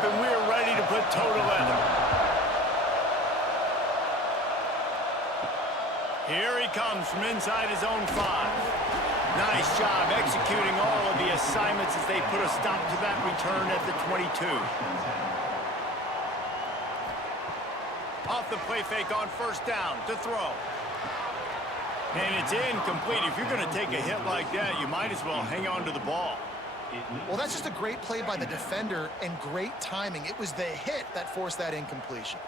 up, and we're ready to put toe to leather. Here he comes from inside his own 5. Nice job executing all of the assignments as they put a stop to that return at the 22. Off the play fake on first down to throw. And it's incomplete. If you're going to take a hit like that, you might as well hang on to the ball. Well, that's just a great play by the defender and great timing. It was the hit that forced that incompletion.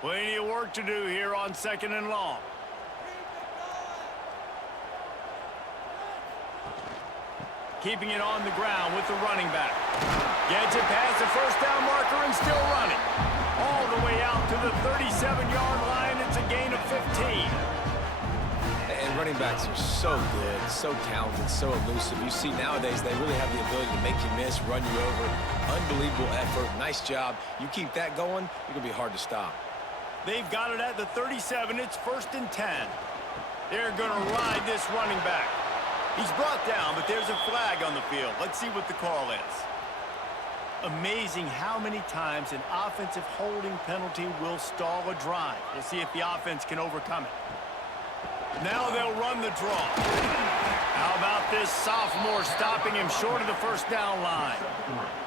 Plenty of work to do here on 2nd and long. Keeping it on the ground with the running back. Gets it past the first down marker and still running. All the way out to the 37-yard line. It's a gain of 15. And running backs are so good, so talented, so elusive. You see nowadays they really have the ability to make you miss, run you over. Unbelievable effort. Nice job. You keep that going, you're going to be hard to stop. They've got it at the 37. It's 1st and 10. They're going to ride this running back. He's brought down, but there's a flag on the field. Let's see what the call is. Amazing how many times an offensive holding penalty will stall a drive. We'll see if the offense can overcome it. Now they'll run the draw. How about this sophomore stopping him short of the first down line?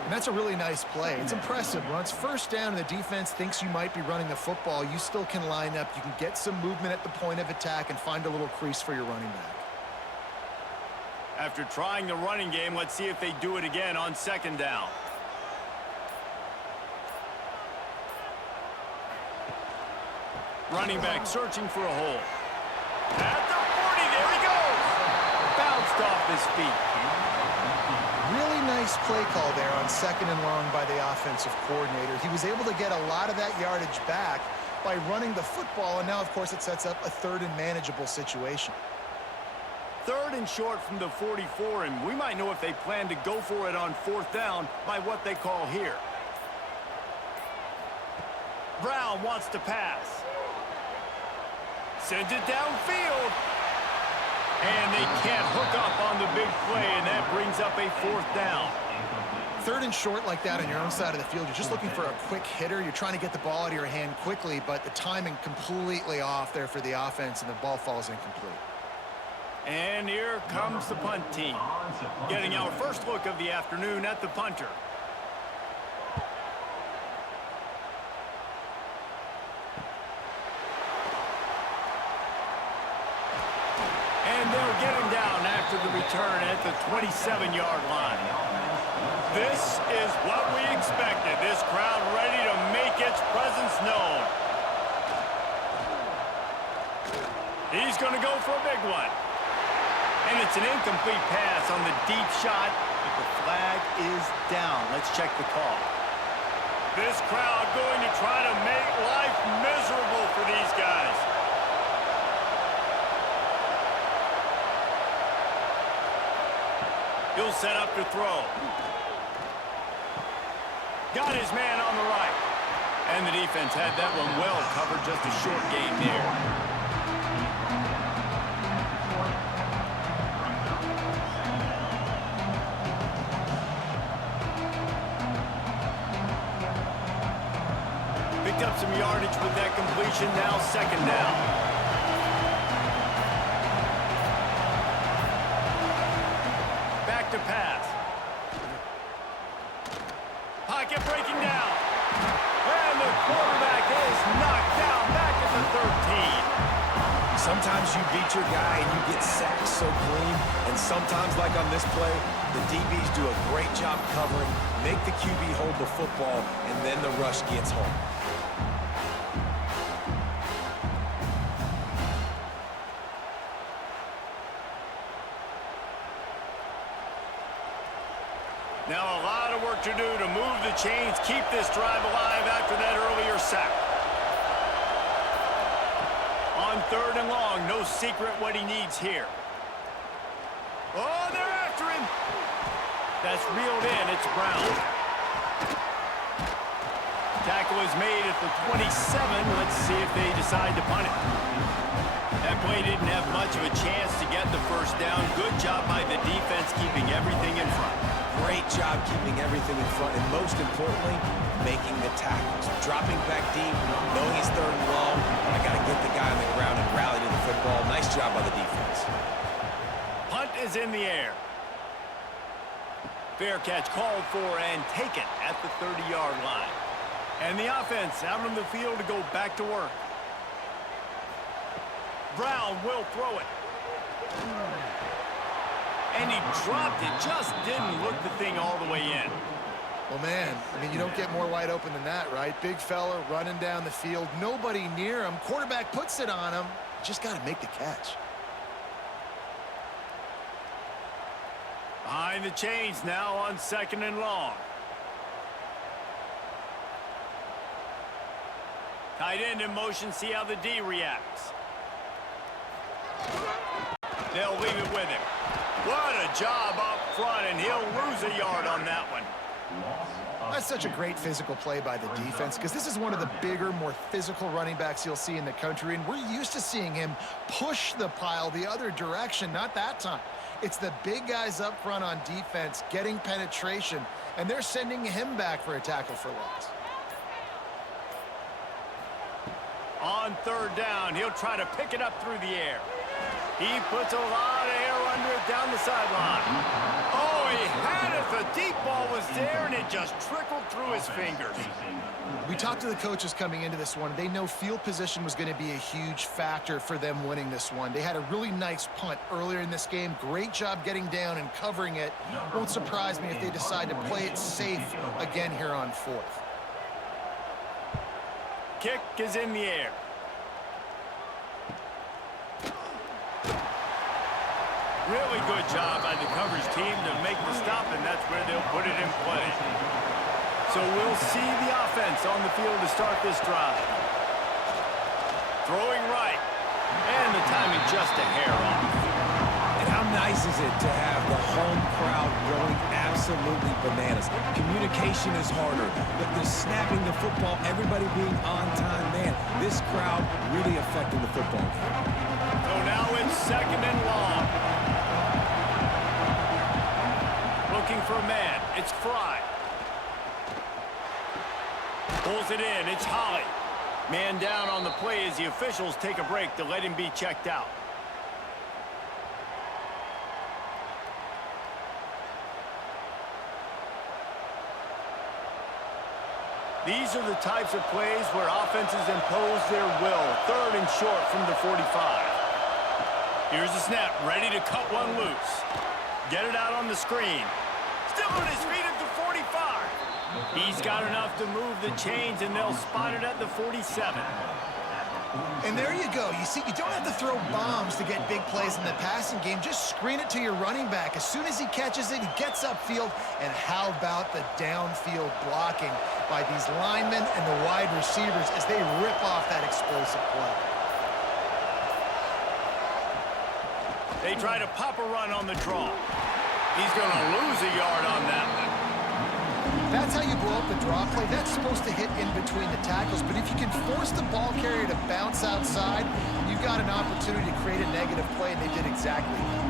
And that's a really nice play. It's impressive. When it's first down and the defense thinks you might be running the football, you still can line up. You can get some movement at the point of attack and find a little crease for your running back. After trying the running game, let's see if they do it again on 2nd down. Running back searching for a hole. At the 40, there he goes! Bounced off his feet. Really nice play call there on 2nd and long by the offensive coordinator. He was able to get a lot of that yardage back by running the football, and now, of course, it sets up a 3rd and manageable situation. 3rd and short from the 44, and we might know if they plan to go for it on 4th down by what they call here. Brown wants to pass. Sends it downfield. And they can't hook up on the big play, and that brings up a 4th down. 3rd and short like that on your own side of the field, you're just looking for a quick hitter. You're trying to get the ball out of your hand quickly, but the timing completely off there for the offense, and the ball falls incomplete. And here comes the punt team, getting our first look of the afternoon at the punter. And they'll get him down after the return at the 27-yard line. This is what we expected. This crowd ready to make its presence known. He's going to go for a big one. And it's an incomplete pass on the deep shot, but the flag is down. Let's check the call. This crowd going to try to make life miserable for these guys. He'll set up to throw. Got his man on the right. And the defense had that one well covered. Just a short gain there. Picked up some yardage with that completion. Now 2nd down. Back to pass. Pocket breaking down. And the quarterback is knocked down back at the 13. Sometimes you beat your guy and you get sacked so clean, and sometimes, like on this play, the DBs do a great job covering, make the QB hold the football, and then the rush gets home. Now a lot of work to do to move the chains, keep this drive alive after that earlier sack. On 3rd and long, no secret what he needs here. Oh, they're after him. That's reeled in. It's Brown. Tackle is made at the 27. Let's see if they decide to punt it. That play didn't have much of a chance to get the first down. Good job by the defense keeping everything in front. Great job keeping everything in front, and most importantly, making the tackles. Dropping back deep, knowing he's third and long. I got to get the guy on the ground and rally to the football. Nice job by the defense. Punt is in the air. Fair catch called for and taken at the 30-yard line. And the offense out on the field to go back to work. Brown will throw it. And he dropped it. Just didn't look the thing all the way in. Well, man, I mean, you don't get more wide open than that, right? Big fella running down the field. Nobody near him. Quarterback puts it on him. Just got to make the catch. Behind the chains now on 2nd and long. Tight end in motion. See how the D reacts. They'll leave it with him. What a job up front, and he'll lose a yard on that one. That's such a great physical play by the defense because this is one of the bigger, more physical running backs you'll see in the country, and we're used to seeing him push the pile the other direction. Not that time. It's the big guys up front on defense getting penetration, and they're sending him back for a tackle for loss. On 3rd down, he'll try to pick it up through the air. He puts a lot of air under it down the sideline. Oh, he had it. The deep ball was there, and it just trickled through his fingers. We talked to the coaches coming into this one. They know field position was going to be a huge factor for them winning this one. They had a really nice punt earlier in this game. Great job getting down and covering it. Won't surprise me if they decide to play it safe again here on 4th. Kick is in the air. Really good job by the coverage team to make the stop, and that's where they'll put it in play. So we'll see the offense on the field to start this drive. Throwing right, and the timing just a hair off. And how nice is it to have the home crowd going absolutely bananas? Communication is harder. The snapping the football, everybody being on time, man. This crowd really affecting the football game. So now it's 2nd and long. Looking for a man. It's Frye. Pulls it in. It's Holly. Man down on the play as the officials take a break to let him be checked out. These are the types of plays where offenses impose their will. 3rd and short from the 45. Here's the snap. Ready to cut one loose. Get it out on the screen. Still on his feet at the 45. He's got enough to move the chains, and they'll spot it at the 47. And there you go. You see, you don't have to throw bombs to get big plays in the passing game. Just screen it to your running back. As soon as he catches it, he gets upfield. And how about the downfield blocking by these linemen and the wide receivers as they rip off that explosive play. They try to pop a run on the draw. He's going to lose a yard on that one. That's how you blow up the draw play. That's supposed to hit in between the tackles. But if you can force the ball carrier to bounce outside, you've got an opportunity to create a negative play, and they did exactly that.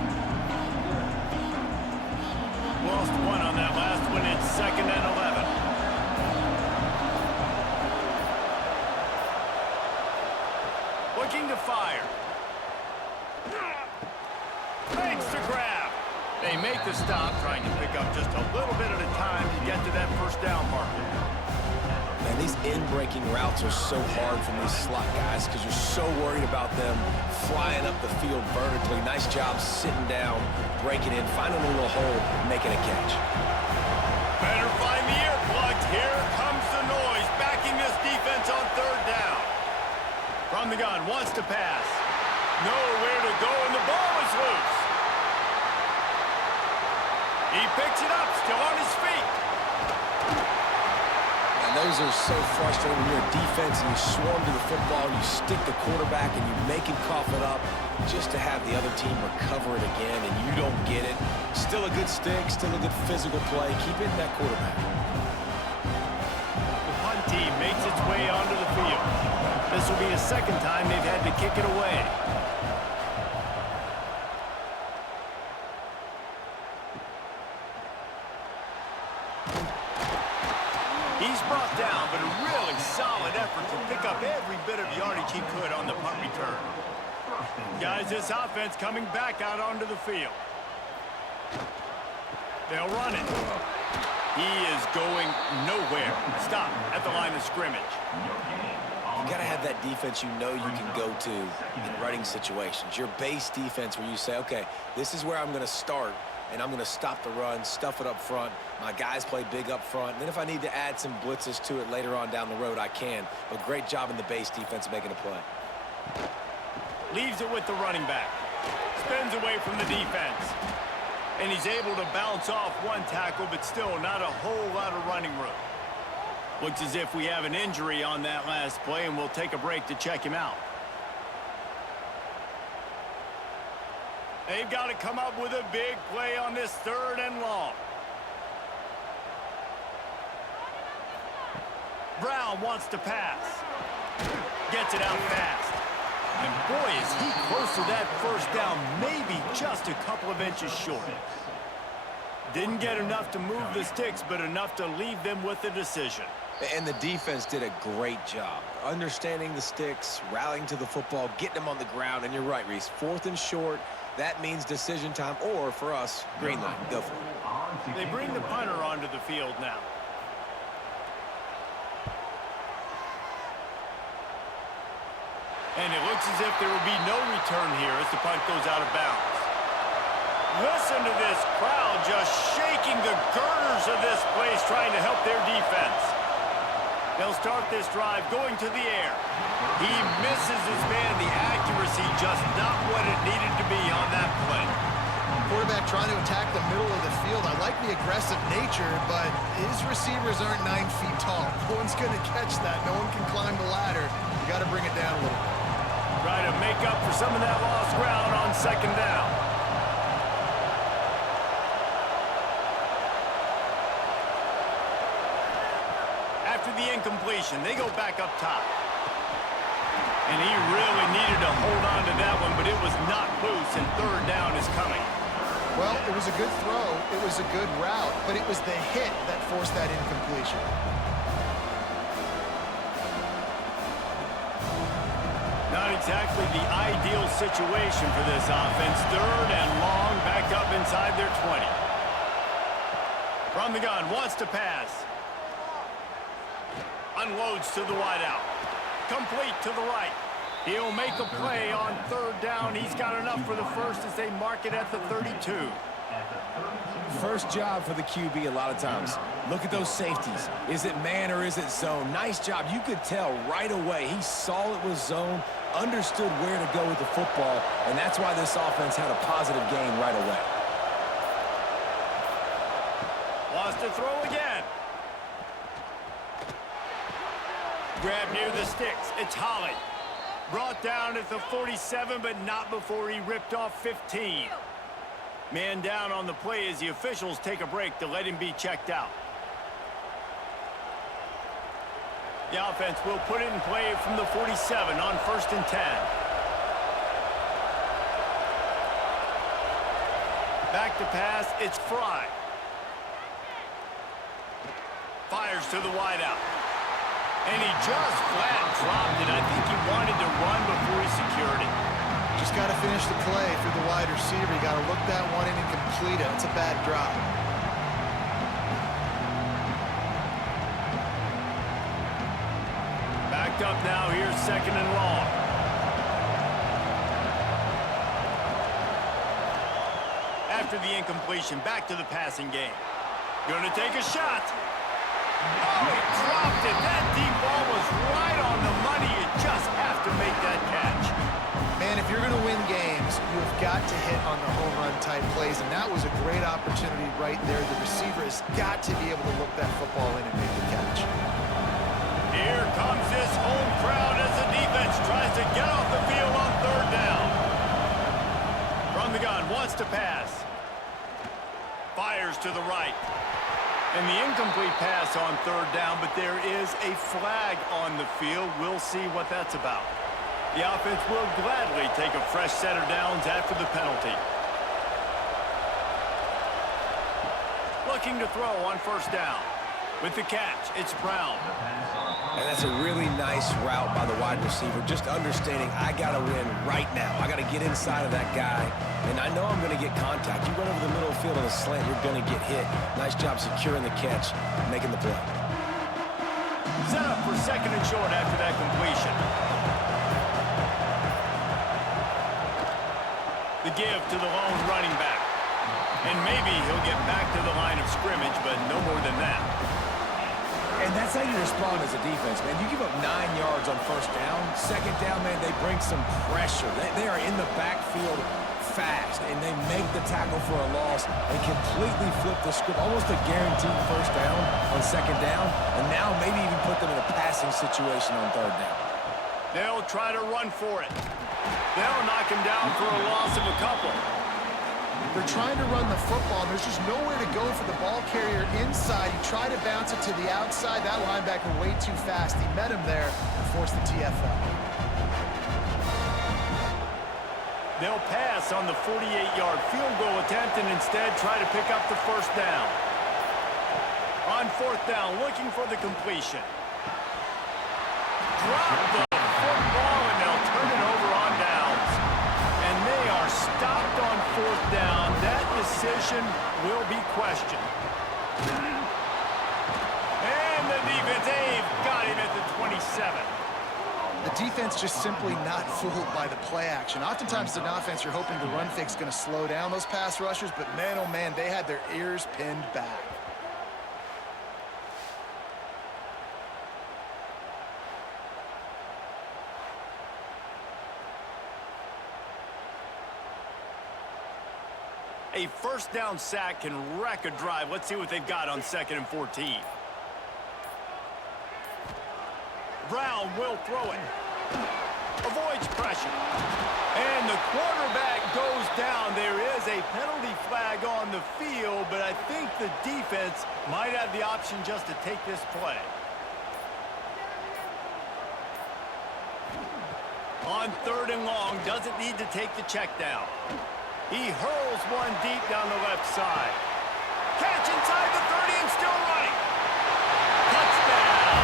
Lost one on that last one. It's 2nd and 11. Looking to fire. Makes the grab. They make the stop, trying to pick up just a little bit at a time to get to that 1st down marker. Man, these in-breaking routes are so hard from these slot guys because you're so worried about them flying up the field vertically. Nice job sitting down, breaking in, finding a little hole, making a catch. Better find the earplugs. Here comes the noise, backing this defense on 3rd down. From the gun, wants to pass. Nowhere to go, and the ball is loose. He picks it up, still on his feet. And those are so frustrating when you're a defense and you swarm to the football, you stick the quarterback and you make him cough it up just to have the other team recover it again and you don't get it. Still a good stick, still a good physical play. Keep hitting that quarterback. The punt team makes its way onto the field. This will be the 2nd time they've had to kick it away. He's brought down, but a really solid effort to pick up every bit of yardage he could on the punt return. Guys, this offense coming back out onto the field. They'll run it. He is going nowhere. Stop at the line of scrimmage. You got to have that defense you know you can go to in running situations. Your base defense where you say, okay, this is where I'm going to start, and I'm going to stop the run, stuff it up front. My guys play big up front. And then if I need to add some blitzes to it later on down the road, I can. But great job in the base defense making a play. Leaves it with the running back. Spins away from the defense. And he's able to bounce off one tackle, but still not a whole lot of running room. Looks as if we have an injury on that last play, and we'll take a break to check him out. They've got to come up with a big play on this 3rd and long. Brown wants to pass. Gets it out fast. And boy, is he close to that first down, maybe just a couple of inches short. Didn't get enough to move the sticks, but enough to leave them with the decision. And the defense did a great job understanding the sticks, rallying to the football, getting them on the ground. And you're right, Reese, 4th and short, that means decision time, or for us, green line. Go for it. They bring the punter onto the field now. And it looks as if there will be no return here as the punt goes out of bounds. Listen to this crowd just shaking the girders of this place trying to help their defense. They'll start this drive going to the air. He misses his man. The accuracy just not what it needed to be on that play. Quarterback trying to attack the middle of the field. I like the aggressive nature, but his receivers aren't 9 feet tall. No one's going to catch that. No one can climb the ladder. You got to bring it down a little bit. Try to make up for some of that lost ground on 2nd down. After the incompletion, they go back up top. And he really needed to hold on to that one, but it was not loose, and 3rd down is coming. Well, it was a good throw. It was a good route, but it was the hit that forced that incompletion. Not exactly the ideal situation for this offense. 3rd and long, back up inside their 20. From the gun, wants to pass. Unloads to the wideout. Complete to the right. He'll make a play on 3rd down. He's got enough for the first as they mark it at the 32. First job for the QB a lot of times. Look at those safeties. Is it man or is it zone? Nice job. You could tell right away. He saw it was zone, understood where to go with the football, and that's why this offense had a positive gain right away. Wants to throw again. Grab near the sticks. It's Holly. Brought down at the 47, but not before he ripped off 15. Man down on the play as the officials take a break to let him be checked out. The offense will put it in play from the 47 on 1st and 10. Back to pass, it's Frye. Fires to the wideout. And he just flat dropped it. I think he wanted to run before he secured it. Just got to finish the play through the wide receiver. You got to look that one in and complete it. It's a bad drop. Backed up now. Here's 2nd and long. After the incompletion, back to the passing game. Going to take a shot. Oh, he dropped it. That deep ball was right on the money. You just have to make that catch. Man, if you're going to win games, you've got to hit on the home run type plays, and that was a great opportunity right there. The receiver has got to be able to look that football in and make the catch. Here comes this home crowd as the defense tries to get off the field on 3rd down. From the gun, wants to pass. Fires to the right. And the incomplete pass on 3rd down, but there is a flag on the field. We'll see what that's about. The offense will gladly take a fresh set of downs after the penalty. Looking to throw on 1st down. With the catch, it's Brown. And that's a really nice route by the wide receiver, just understanding I got to win right now. I got to get inside of that guy, and I know I'm going to get contact. You run over the middle of the field on a slant, you're going to get hit. Nice job securing the catch, making the play. Set up for second and short after that completion. The give to the lone running back. And maybe he'll get back to the line of scrimmage, but no more than that. And that's how you respond as a defense, man. You give up 9 yards on first down. Second down, man, they bring some pressure. They are in the backfield fast, and they make the tackle for a loss and completely flip the script. Almost a guaranteed first down on second down, and now maybe even put them in a passing situation on third down. They'll try to run for it. They'll knock him down for a loss of a couple. They're trying to run the football, and there's just nowhere to go for the ball carrier inside. He tried to bounce it to the outside. That linebacker way too fast. He met him there and forced the TFL. They'll pass on the 48-yard field goal attempt and instead try to pick up the first down. On fourth down, looking for the completion. Drop the football, and they'll turn it over on downs. And they are stopped on fourth down. That decision will be questioned. And the defense, they've got him at the 27. The defense just simply not fooled by the play action. Oftentimes, as an offense, you're hoping the run fake's going to slow down those pass rushers, but man, oh man, they had their ears pinned back. A first down sack can wreck a drive. Let's see what they've got on 2nd and 14. Brown will throw it. Avoids pressure. And the quarterback goes down. There is a penalty flag on the field, but I think the defense might have the option just to take this play. On 3rd and long, doesn't need to take the check down. He hurls one deep down the left side. Catch inside the 30 and still running. Touchdown.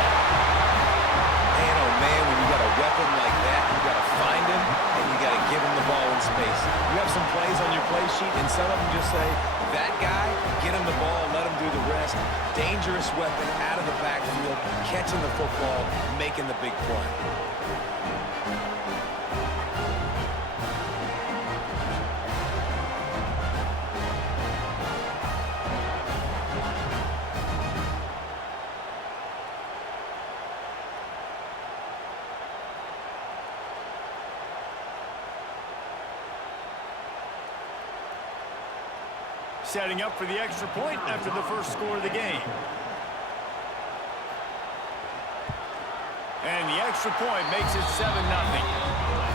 Man, oh man, when you got a weapon like that, you got to find him and you got to give him the ball in space. You have some plays on your play sheet, and some of them just say, that guy, get him the ball, let him do the rest. Dangerous weapon out of the backfield, catching the football, making the big play. Setting up for the extra point after the first score of the game. And the extra point makes it 7-0.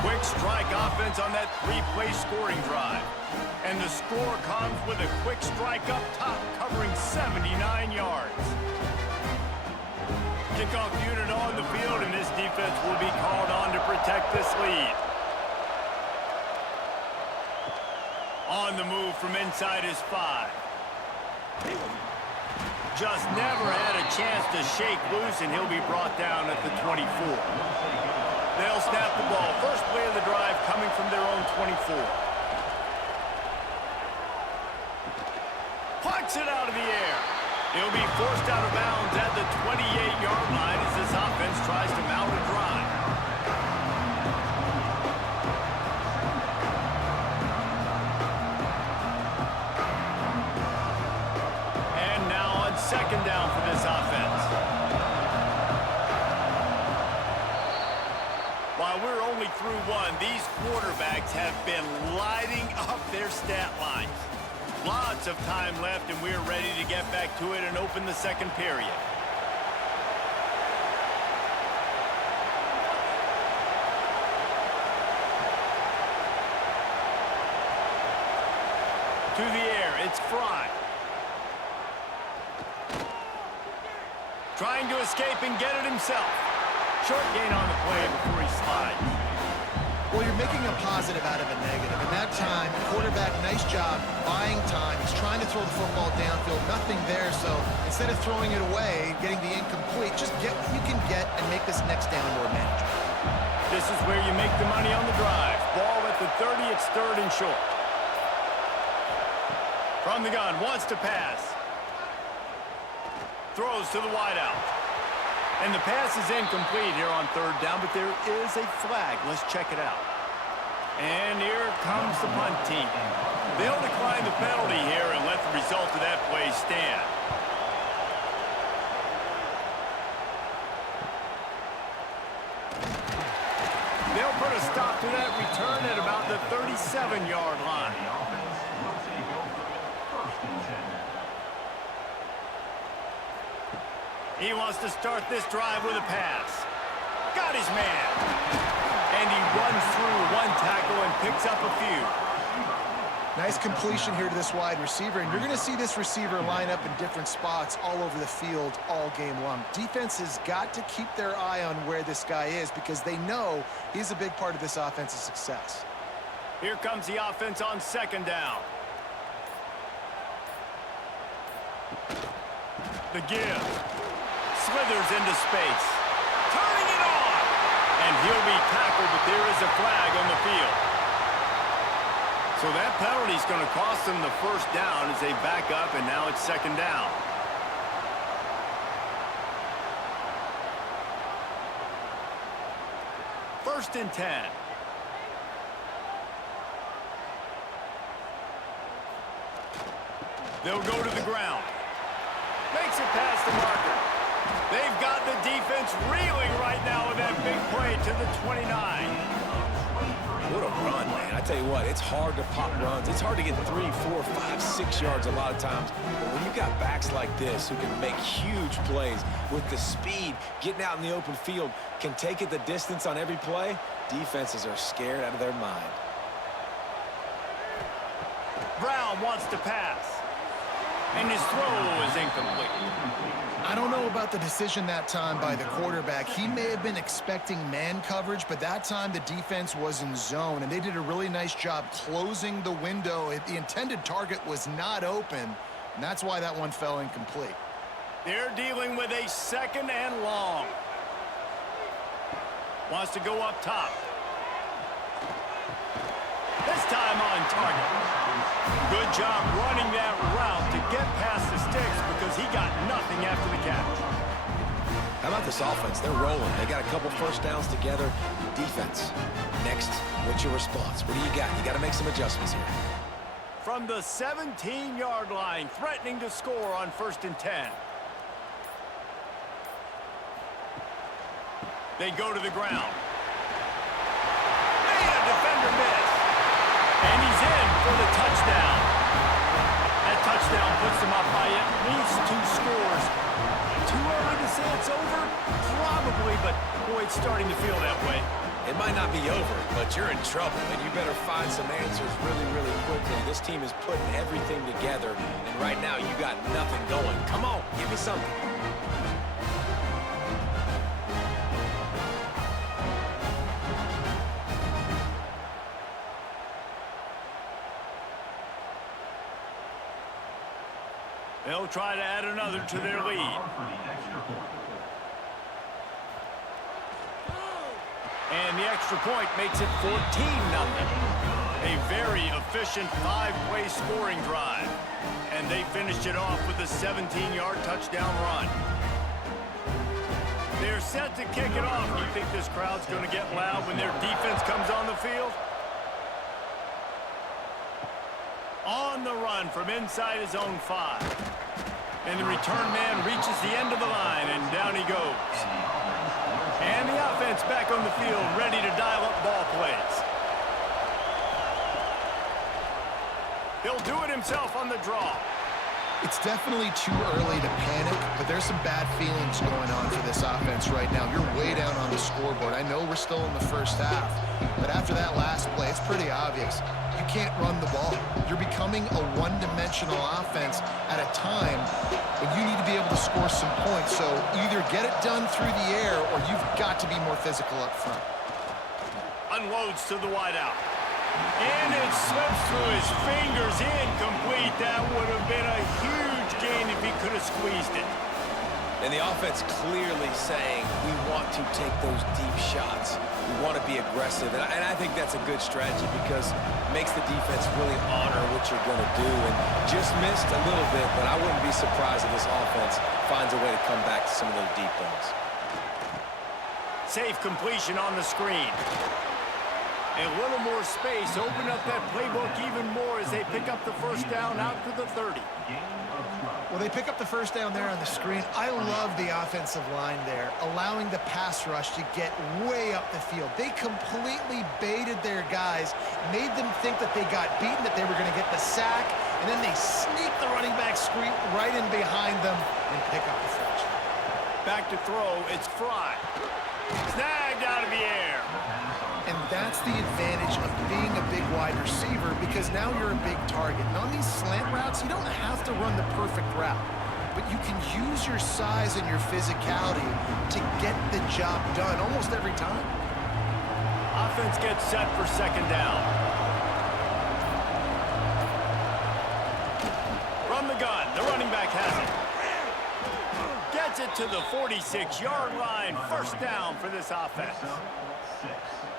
Quick strike offense on that 3-play scoring drive. And the score comes with a quick strike up top covering 79 yards. Kickoff unit on the field, and this defense will be called on to protect this lead. On the move from inside is 5. Just never had a chance to shake loose, and he'll be brought down at the 24. They'll snap the ball. First play of the drive coming from their own 24. Punts it out of the air. He'll be forced out of bounds at the 28-yard line as this offense tries to mount a drive. Second down for this offense. While we're only through one, these quarterbacks have been lighting up their stat lines. Lots of time left, and we're ready to get back to it and open the second period. To the air, it's Frye. Trying to escape and get it himself. Short gain on the play before he slides. Well, you're making a positive out of a negative. In that time, the quarterback quarterback, nice job buying time. He's trying to throw the football downfield, nothing there. So instead of throwing it away, getting the incomplete, just get what you can get and make this next down more manageable. This is where you make the money on the drive. Ball at the 30, it's 3rd and short. From the gun, wants to pass. Throws to the wideout. And the pass is incomplete here on 3rd down, but there is a flag. Let's check it out. And here comes the punt team. They'll decline the penalty here and let the result of that play stand. They'll put a stop to that return at about the 37-yard line. He wants to start this drive with a pass. Got his man. And he runs through one tackle and picks up a few. Nice completion here to this wide receiver, and you're going to see this receiver line up in different spots all over the field all game long. Defense has got to keep their eye on where this guy is because they know he's a big part of this offense's success. Here comes the offense on 2nd down. The give. Slithers into space. Turning it on. And he'll be tackled, but there is a flag on the field. So that penalty is going to cost them the 1st down as they back up, and now it's 2nd down. First and 10. They'll go to the ground. Makes it past the marker. They've got the defense reeling right now with that big play to the 29. What a run, man. I tell you what, it's hard to pop runs. It's hard to get 3, 4, 5, 6 yards a lot of times. But when you've got backs like this who can make huge plays with the speed, getting out in the open field, can take it the distance on every play, defenses are scared out of their mind. Brown wants to pass. And his throw is incomplete. I don't know about the decision that time by the quarterback. He may have been expecting man coverage, but that time the defense was in zone, and they did a really nice job closing the window. The intended target was not open, and that's why that one fell incomplete. They're dealing with a 2nd and long. Wants to go up top. This time on target. Good job running that route to get past the sticks because he got nothing after the catch. How about this offense? They're rolling. They got a couple 1st downs together. Defense. Next, what's your response? What do you got? You got to make some adjustments here. From the 17-yard line, threatening to score on 1st and 10. They go to the ground. And a defender missed. And he's in for the touchdown. That touchdown puts them up by at least 2 scores. Too early to say it's over? Probably, but boy, it's starting to feel that way. It might not be over, but you're in trouble, and you better find some answers really, really quickly. This team is putting everything together, and right now you got nothing going. Come on, give me something. They'll try to add another to their lead. And the extra point makes it 14-0. A very efficient 5-play scoring drive. And they finished it off with a 17-yard touchdown run. They're set to kick it off. Do you think this crowd's going to get loud when their defense comes on the field? On the run from inside his own 5. And the return man reaches the end of the line, and down he goes. And the offense back on the field, ready to dial up ball plays. He'll do it himself on the draw. It's definitely too early to panic, but there's some bad feelings going on for this offense right now. You're way down on the scoreboard. I know we're still in the 1st half, but after that last play, it's pretty obvious. You can't run the ball. You're becoming a one-dimensional offense at a time when you need to be able to score some points. So either get it done through the air or you've got to be more physical up front. Unloads to the wideout. And it slips through his fingers, incomplete. That would have been a huge gain if he could have squeezed it. And the offense clearly saying, we want to take those deep shots. We want to be aggressive. And I think that's a good strategy because it makes the defense really honor what you're going to do. And just missed a little bit, but I wouldn't be surprised if this offense finds a way to come back to some of those deep balls. Safe completion on the screen. A little more space. Open up that playbook even more as they pick up the first down out to the 30. Well, they pick up the first down there on the screen. I love the offensive line there, allowing the pass rush to get way up the field. They completely baited their guys, made them think that they got beaten, that they were going to get the sack, and then they sneak the running back screen right in behind them and pick up the first. Back to throw, it's Frye. Snagged out of the air. And that's the advantage of being a big wide receiver because now you're a big target. And on these slant routes, you don't have to run the perfect route, but you can use your size and your physicality to get the job done almost every time. Offense gets set for second down. From the gun, the running back has it. Gets it to the 46-yard line. First down for this offense.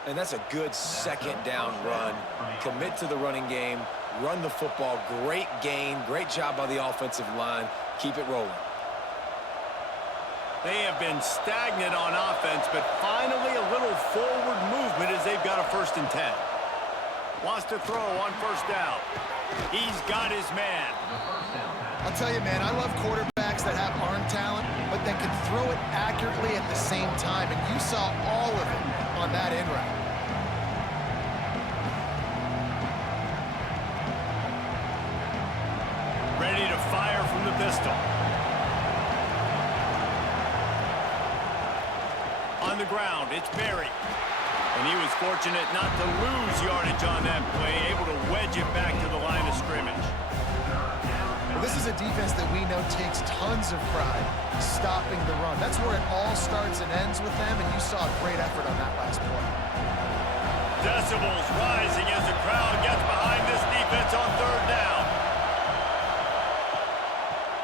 And that's a good second down run. Commit to the running game, run the football. Great gain, great job by the offensive line. Keep it rolling. They have been stagnant on offense, but finally a little forward movement as they've got a 1st and 10. Wants to throw on first down. He's got his man. I'll tell you, man, I love quarterbacks that have arm talent, but that can throw it accurately at the same time, and you saw all of it on that in route. Ready to fire from the pistol. On the ground, it's Berry. And he was fortunate not to lose yardage on that play, able to wedge it back to the line of scrimmage. Well, this is a defense that we know takes tons of pride stopping the run. That's where it all starts and ends with them, and you saw a great effort on that last play. Decibels rising as the crowd gets behind this defense on third down.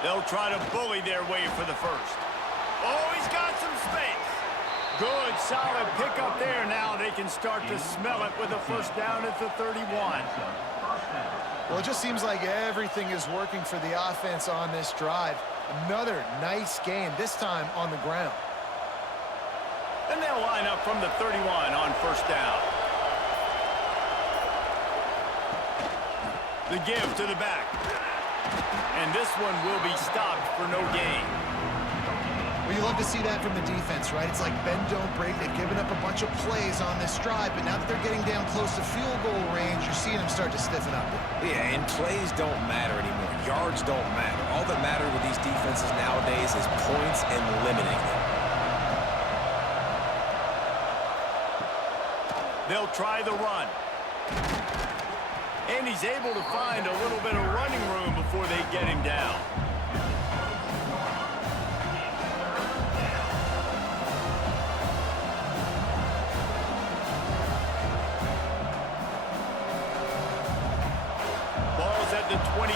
They'll try to bully their way for the first. Oh, he's got some space. Good, solid pickup there. Now they can start to smell it with a first down at the 31. Well, it just seems like everything is working for the offense on this drive. Another nice game, this time on the ground. And they'll line up from the 31 on first down. The give to the back. And this one will be stopped for no gain. Well, you love to see that from the defense, right? It's like bend, don't break. They've given up a bunch of plays on this drive, but now that they're getting down close to field goal range, you're seeing them start to stiffen up. Yeah, and plays don't matter anymore. Yards don't matter. All that matters with these defenses nowadays is points and limiting them. They'll try the run. And he's able to find a little bit of running room before they get him down. At the 22,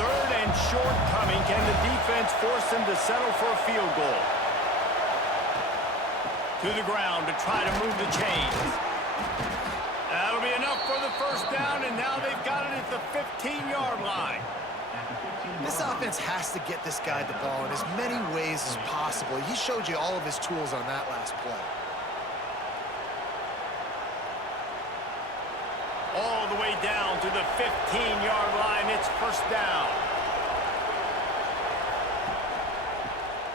third and short coming. Can the defense force them to settle for a field goal? To the ground to try to move the chains. That'll be enough for the first down, and now they've got it at the 15-yard line. This offense has to get this guy the ball in as many ways as possible. He showed you all of his tools on that last play. All the way down to the 15-yard line. It's first down.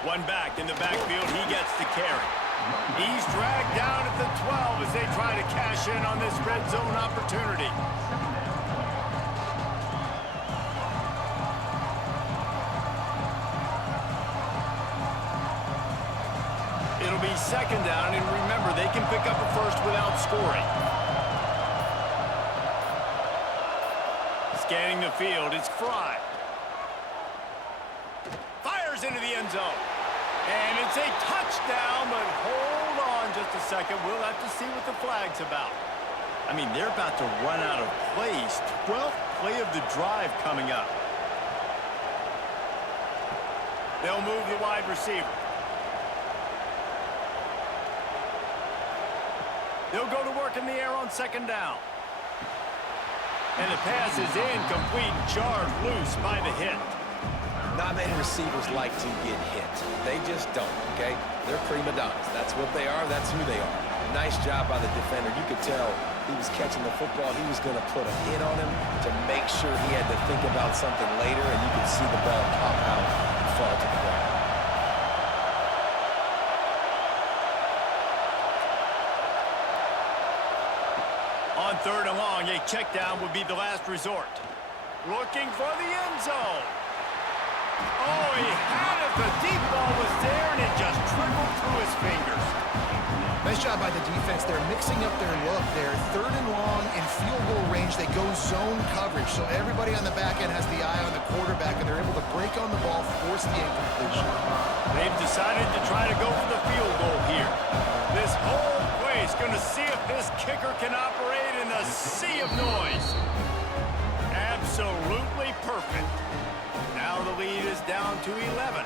One back in the backfield. He gets the carry. He's dragged down at the 12 as they try to cash in on this red zone opportunity. It'll be second down, and remember, they can pick up a first without scoring. Scanning the field, it's Frye. Fires into the end zone. And it's a touchdown, but hold on just a second. We'll have to see what the flag's about. I mean, they're about to run out of plays. 12th play of the drive coming up. They'll move the wide receiver. They'll go to work in the air on second down. And the pass is incomplete, jarred loose by the hit. Not many receivers like to get hit. They just don't, okay? They're prima donnas. That's what they are. That's who they are. Nice job by the defender. You could tell he was catching the football. He was going to put a hit on him to make sure he had to think about something later, and you could see the ball pop out and fall to the ground. On third and long, a check down would be the last resort. Looking for the end zone. Oh, he had it. The deep ball was there, and it just trickled through his fingers. Nice job by the defense. They're mixing up their look. They're third and long in field goal range. They go zone coverage, so everybody on the back end has the eye on the quarterback, and they're able to break on the ball, force the incompletion. They've decided to try to go for the field goal here. This whole place going to see if this kicker can operate in a sea of noise. Absolutely perfect. Now the lead is down to 11.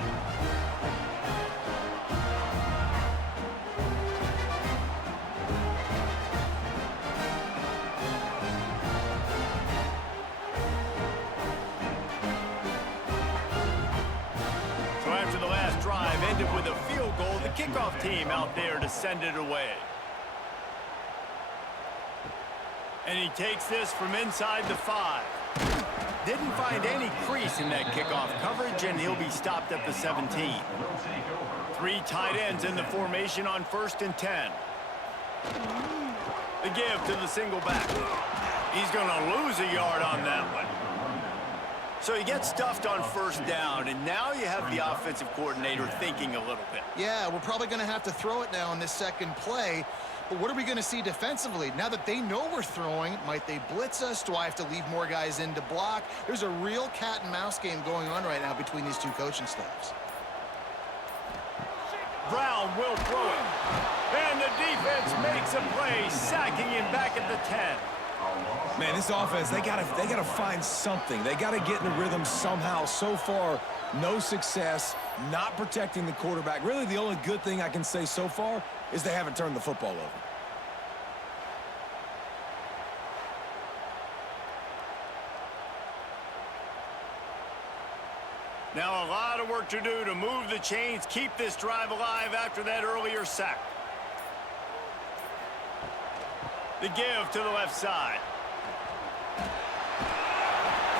So after the last drive ended with a field goal, the kickoff team out there to send it away. And he takes this from inside the 5. Didn't find any crease in that kickoff coverage, and he'll be stopped at the 17. 3 tight ends in the formation on 1st and 10. The give to the single back. He's going to lose a yard on that one. So he gets stuffed on 1st down, and now you have the offensive coordinator thinking a little bit. Yeah, we're probably going to have to throw it now in this second play. But what are we going to see defensively? Now that they know we're throwing, might they blitz us? Do I have to leave more guys in to block? There's a real cat and mouse game going on right now between these two coaching staffs. Brown will throw it. And the defense makes a play, sacking him back at the 10. Man, this offense, they gotta find something. They gotta get in the rhythm somehow. So far, no success, not protecting the quarterback. Really, the only good thing I can say so far is they haven't turned the football over. Now a lot of work to do to move the chains, keep this drive alive after that earlier sack. The give to the left side.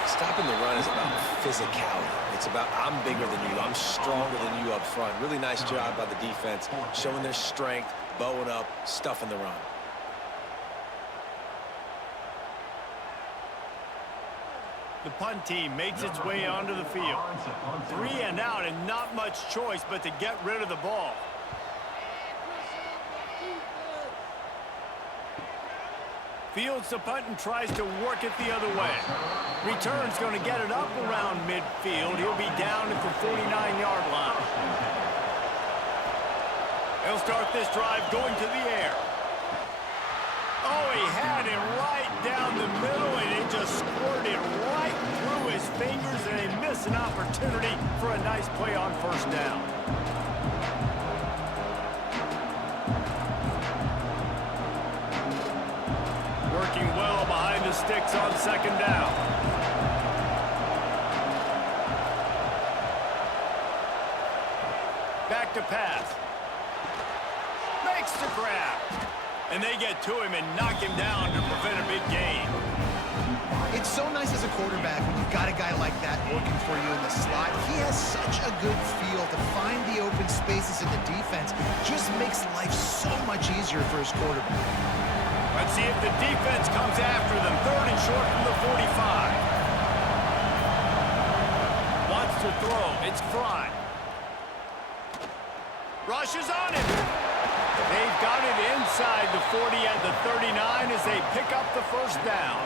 Stopping the run is about physicality. It's about I'm bigger than you, I'm stronger than you up front. Really nice job by the defense, showing their strength, bowing up, stuffing the run. The punt team makes its way onto the field. 3 and out and not much choice but to get rid of the ball. Fields the punt and tries to work it the other way. Return's going to get it up around midfield. He'll be down at the 49-yard line. He'll start this drive going to the air. Oh, he had it right down the middle, and it just squirted right through his fingers, and they miss an opportunity for a nice play on 1st down. Working well behind the sticks on 2nd down. Back to pass. Makes the grab. And they get to him and knock him down to prevent a big gain. It's so nice as a quarterback when you've got a guy like that working for you in the slot. He has such a good feel to find the open spaces in the defense. Just makes life so much easier for his quarterback. Let's see if the defense comes after them. 3rd and short from the 45. Wants to throw. It's Frye. Rushes on him. They've got it inside the 40 at the 39 as they pick up the 1st down.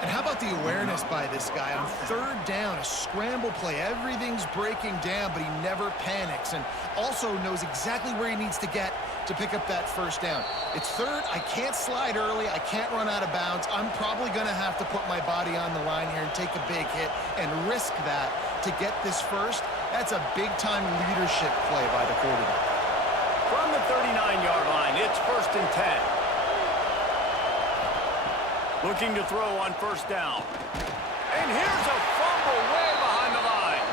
And how about the awareness by this guy on 3rd down, a scramble play. Everything's breaking down, but he never panics and also knows exactly where he needs to get to pick up that first down. It's third. I can't slide early. I can't run out of bounds. I'm probably going to have to put my body on the line here and take a big hit and risk that to get this first. That's a big-time leadership play by the quarterback. From the 39-yard line, it's first and 10. Looking to throw on first down. And here's a fumble way behind the line.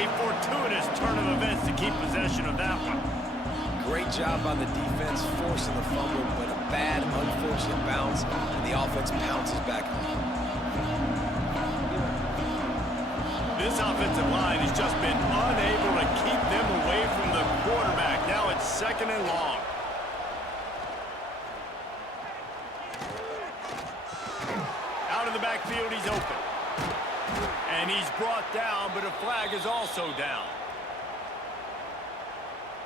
A fortuitous turn of events to keep possession of that one. Great job by the defense forcing the fumble, but a bad, unfortunate bounce, and the offense pounces back. This offensive line has just been unable to keep them away from the quarterback. Now it's second and long. Out of the backfield, he's open. And he's brought down, but a flag is also down.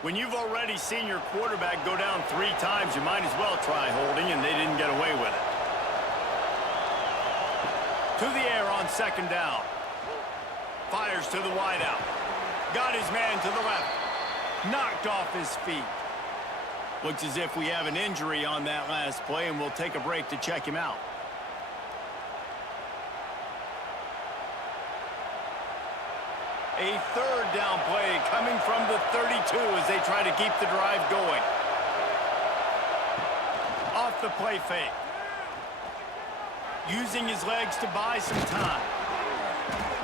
When you've already seen your quarterback go down 3 times, you might as well try holding, and they didn't get away with it. To the air on second down. Fires to the wideout. Got his man to the left. Knocked off his feet. Looks as if we have an injury on that last play, and we'll take a break to check him out. A third down play coming from the 32 as they try to keep the drive going. Off the play fake. Using his legs to buy some time.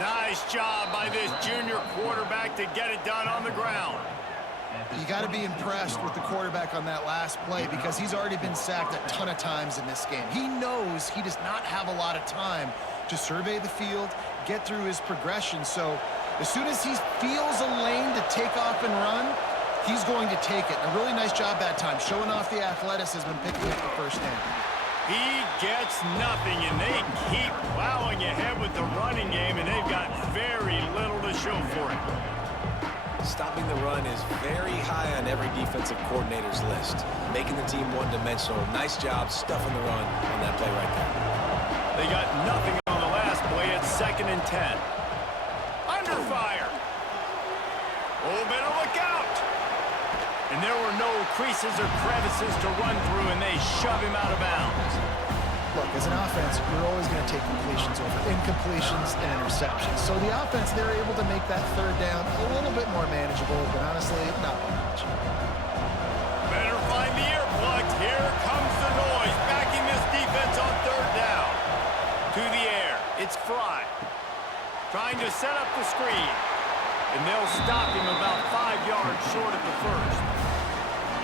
Nice job by this junior quarterback to get it done on the ground. You got to be impressed with the quarterback on that last play because he's already been sacked a ton of times in this game. He knows he does not have a lot of time to survey the field, get through his progression. So as soon as he feels a lane to take off and run, he's going to take it. A really nice job that time, showing off the athleticism and picking up the first down. He gets nothing, and they keep plowing ahead with the running game, and they've got very little to show for it. Stopping the run is very high on every defensive coordinator's list. Making the team one-dimensional. Nice job stuffing the run on that play right there. They got nothing on the last play. It's second and 10. Under fire. Oh, better look out. And there were no creases or crevices to run through, and they shove him out of bounds. Look, as an offense, you're always going to take completions over incompletions and interceptions. So the offense, they're able to make that third down a little bit more manageable, but honestly, not much. Better find the earplugs. Here comes the noise, backing this defense on third down. To the air, it's Frye. Trying to set up the screen. And they'll stop him about 5 yards short of the first.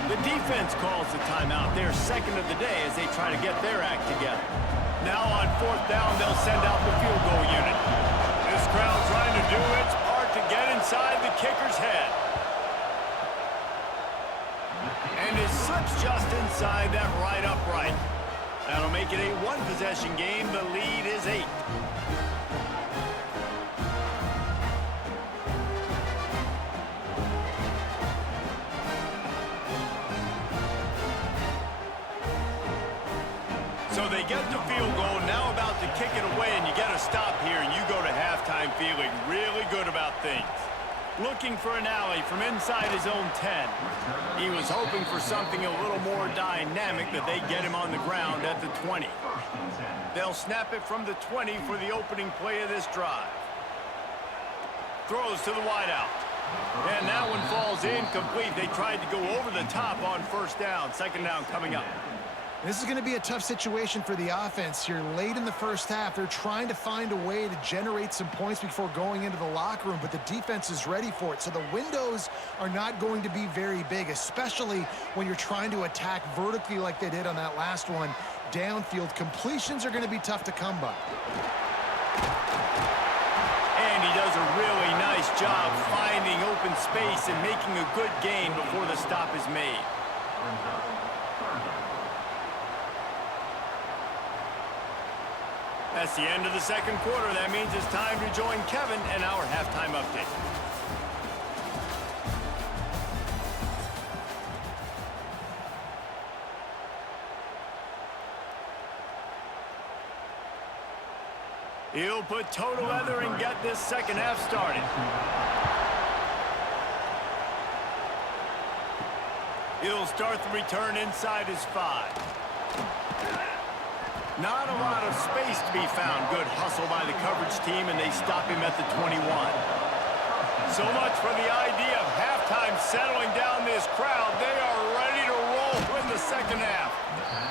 The defense calls the timeout. They're second of the day as they try to get their act together. Now on fourth down, they'll send out the field goal unit. This crowd trying to do its part to get inside the kicker's head. And it slips just inside that right upright. That'll make it a one-possession game. The lead is 8. So they get the field goal, now about to kick it away, and you get a stop here, and you go to halftime feeling really good about things. Looking for an alley from inside his own 10. He was hoping for something a little more dynamic, but they get him on the ground at the 20. They'll snap it from the 20 for the opening play of this drive. Throws to the wideout. And that one falls incomplete. They tried to go over the top on first down. Second down coming up. This is going to be a tough situation for the offense here. Late in the first half, they're trying to find a way to generate some points before going into the locker room, but the defense is ready for it. So the windows are not going to be very big, especially when you're trying to attack vertically like they did on that last one. Downfield completions are going to be tough to come by. And he does a really nice job finding open space and making a good gain before the stop is made. That's the end of the second quarter. That means it's time to join Kevin and our halftime update. He'll put total leather and get this second half started. He'll start the return inside his 5. Not a lot of space to be found. Good hustle by the coverage team, and they stop him at the 21. So much for the idea of halftime settling down this crowd. They are ready to roll in the second half.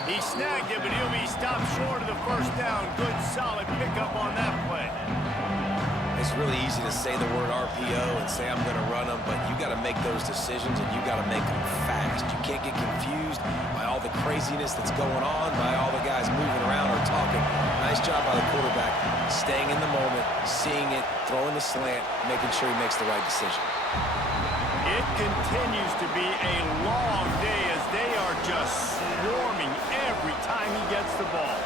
He snagged it, but he'll be stopped short of the first down. Good, solid pickup on that play. It's really easy to say the word RPO and say I'm going to run them, but you got to make those decisions and you got to make them fast. You can't get confused by all the craziness that's going on, by all the guys moving around or talking. Nice job by the quarterback, staying in the moment, seeing it, throwing the slant, making sure he makes the right decision. It continues to be a long day as they are just swarming every time he gets the ball.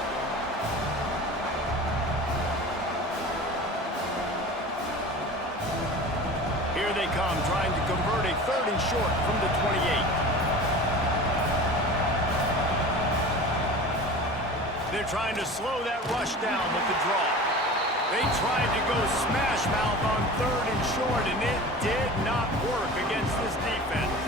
Here they come, trying to convert a 3rd and short from the 28. They're trying to slow that rush down with the draw. They tried to go smash mouth on 3rd and short, and it did not work against this defense.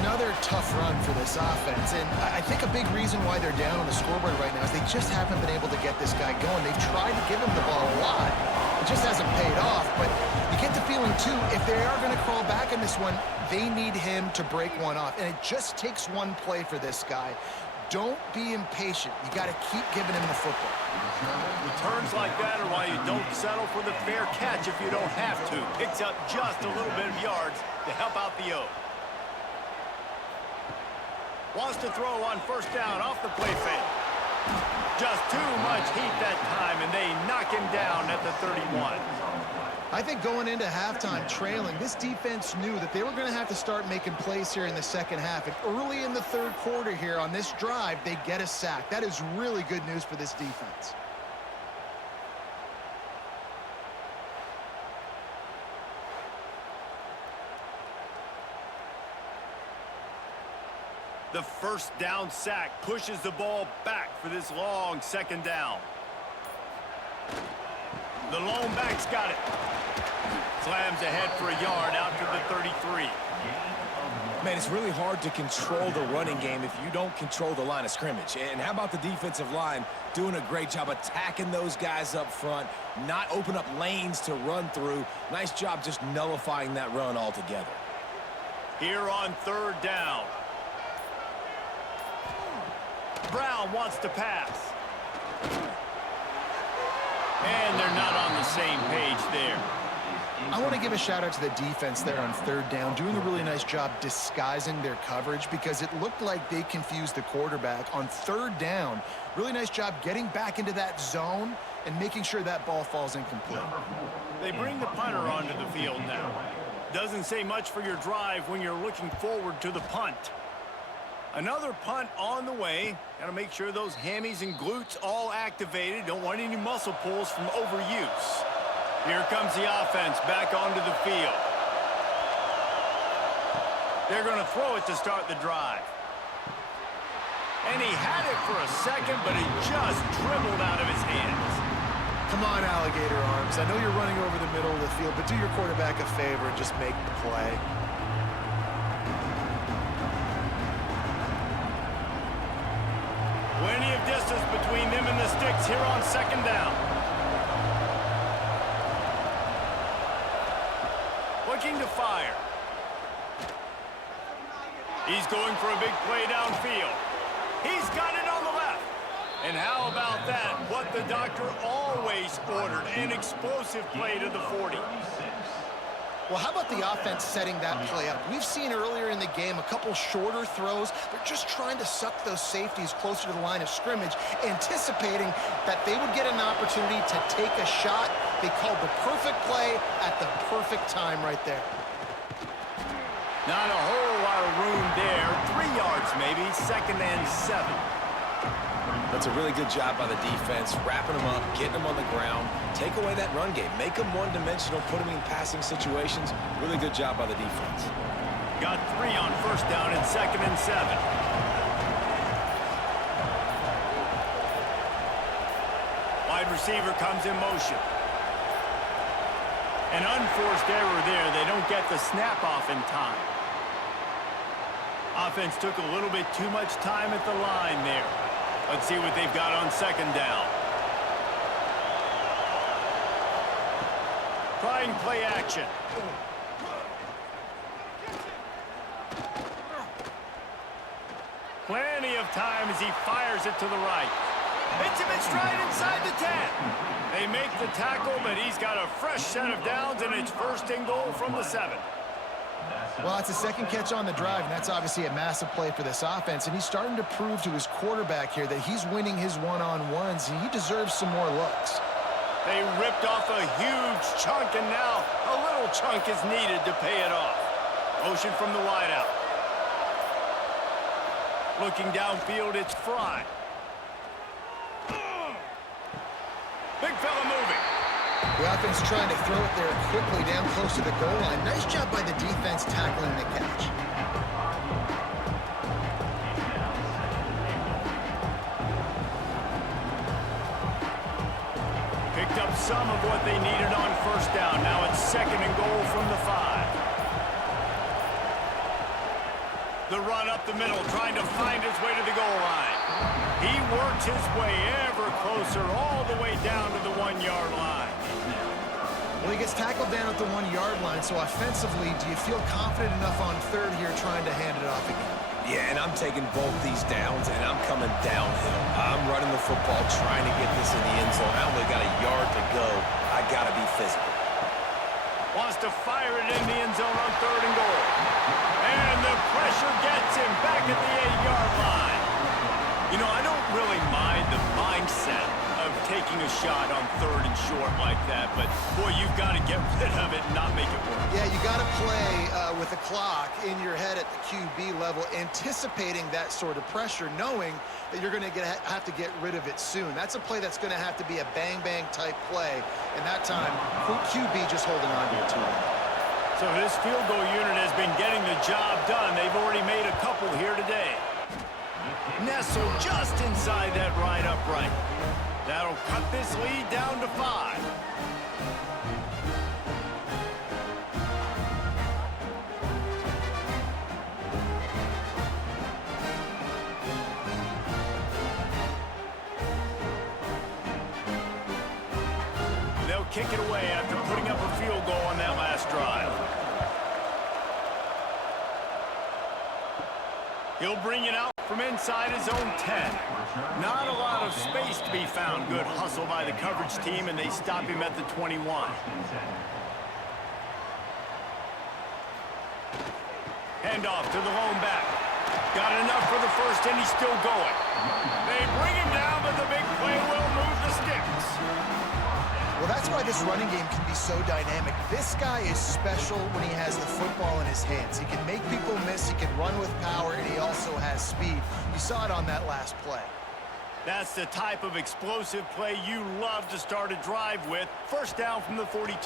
Another tough run for this offense, and I think a big reason why they're down on the scoreboard right now is they just haven't been able to get this guy going. They've tried to give him the ball a lot. It just hasn't paid off, but you get the feeling, too, if they are going to crawl back in this one, they need him to break one off, and it just takes one play for this guy. Don't be impatient. You got to keep giving him the football. Returns like that are why you don't settle for the fair catch if you don't have to. Picks up just a little bit of yards to help out the O. Wants to throw on 1st down off the play fake. Just too much heat that time, and they knock him down at the 31. I think going into halftime trailing, this defense knew that they were going to have to start making plays here in the second half. And early in the 3rd quarter here on this drive, they get a sack. That is really good news for this defense. The 1st down sack pushes the ball back for this long 2nd down. The lone back's got it. Slams ahead for a yard out to the 33. Man, it's really hard to control the running game if you don't control the line of scrimmage. And how about the defensive line doing a great job attacking those guys up front, not open up lanes to run through. Nice job just nullifying that run altogether. Here on 3rd down. Brown wants to pass. And they're not on the same page there. I want to give a shout out to the defense there on 3rd down, doing a really nice job disguising their coverage because it looked like they confused the quarterback on 3rd down. Really nice job getting back into that zone and making sure that ball falls incomplete. They bring the punter onto the field now. Doesn't say much for your drive when you're looking forward to the punt. Another punt on the way. Got to make sure those hammies and glutes all activated. Don't want any muscle pulls from overuse. Here comes the offense back onto the field. They're going to throw it to start the drive. And he had it for a second, but it just dribbled out of his hands. Come on, alligator arms. I know you're running over the middle of the field, but do your quarterback a favor and just make the play. Plenty of distance between them and the sticks here on 2nd down. Looking to fire. He's going for a big play downfield. He's got it on the left. And how about that? What the doctor always ordered, an explosive play to the 40. Well, how about the offense setting that play up? We've seen earlier in the game a couple shorter throws. They're just trying to suck those safeties closer to the line of scrimmage, anticipating that they would get an opportunity to take a shot. They called the perfect play at the perfect time right there. Not a whole lot of room there. 3 yards maybe, 2nd and 7. That's a really good job by the defense, wrapping them up, getting them on the ground, take away that run game, make them one-dimensional, put them in passing situations. Really good job by the defense. Got 3 on 1st down and 2nd and 7. Wide receiver comes in motion. An unforced error there. They don't get the snap off in time. Offense took a little bit too much time at the line there. Let's see what they've got on second down. Trying play action. Plenty of time as he fires it to the right. Hits him in stride inside the 10. They make the tackle, but he's got a fresh set of downs, and it's first and goal from the 7. Well, it's a second catch on the drive, and that's obviously a massive play for this offense. And he's starting to prove to his quarterback here that he's winning his one-on-ones, and he deserves some more looks. They ripped off a huge chunk, and now a little chunk is needed to pay it off. Motion from the wideout. Looking downfield, it's Frye. Big fella moving. The offense trying to throw it there quickly down close to the goal line. Nice job by the defense tackling the catch. Picked up some of what they needed on first down. Now it's second and goal from the 5. The run up the middle, trying to find his way to the goal line. He works his way ever closer, all the way down to the 1-yard line. Well, he gets tackled down at the 1-yard line, so offensively, do you feel confident enough on third here trying to hand it off again? Yeah, and I'm taking both these downs, and I'm coming downhill. I'm running the football, trying to get this in the end zone. I only got a yard to go. I got to be physical. Wants to fire it in the end zone on third and goal. And the pressure gets him back at the 8-yard line. You know, I don't really mind the mindset of taking a shot on third and short like that, but, boy, you've got to get rid of it and not make it work. Yeah, you got to play with the clock in your head at the QB level, anticipating that sort of pressure, knowing that you're going to have to get rid of it soon. That's a play that's going to have to be a bang-bang type play, and that time, QB just holding on to it too long. So this field goal unit has been getting the job done. They've already made a couple here today. Nestled just inside that right upright. That'll cut this lead down to 5. They'll kick it away after putting up a field goal on that last drive. He'll bring it out from inside his own 10. Not a lot of space to be found. Good hustle by the coverage team, and they stop him at the 21. Handoff to the lone back. Got enough for the first, and he's still going. They bring him down, but the big play will move the sticks. Well, that's why this running game can be so dynamic. This guy is special when he has the football in his hands. He can make people miss, he can run with power, and he also has speed. You saw it on that last play. That's the type of explosive play you love to start a drive with. First down from the 42.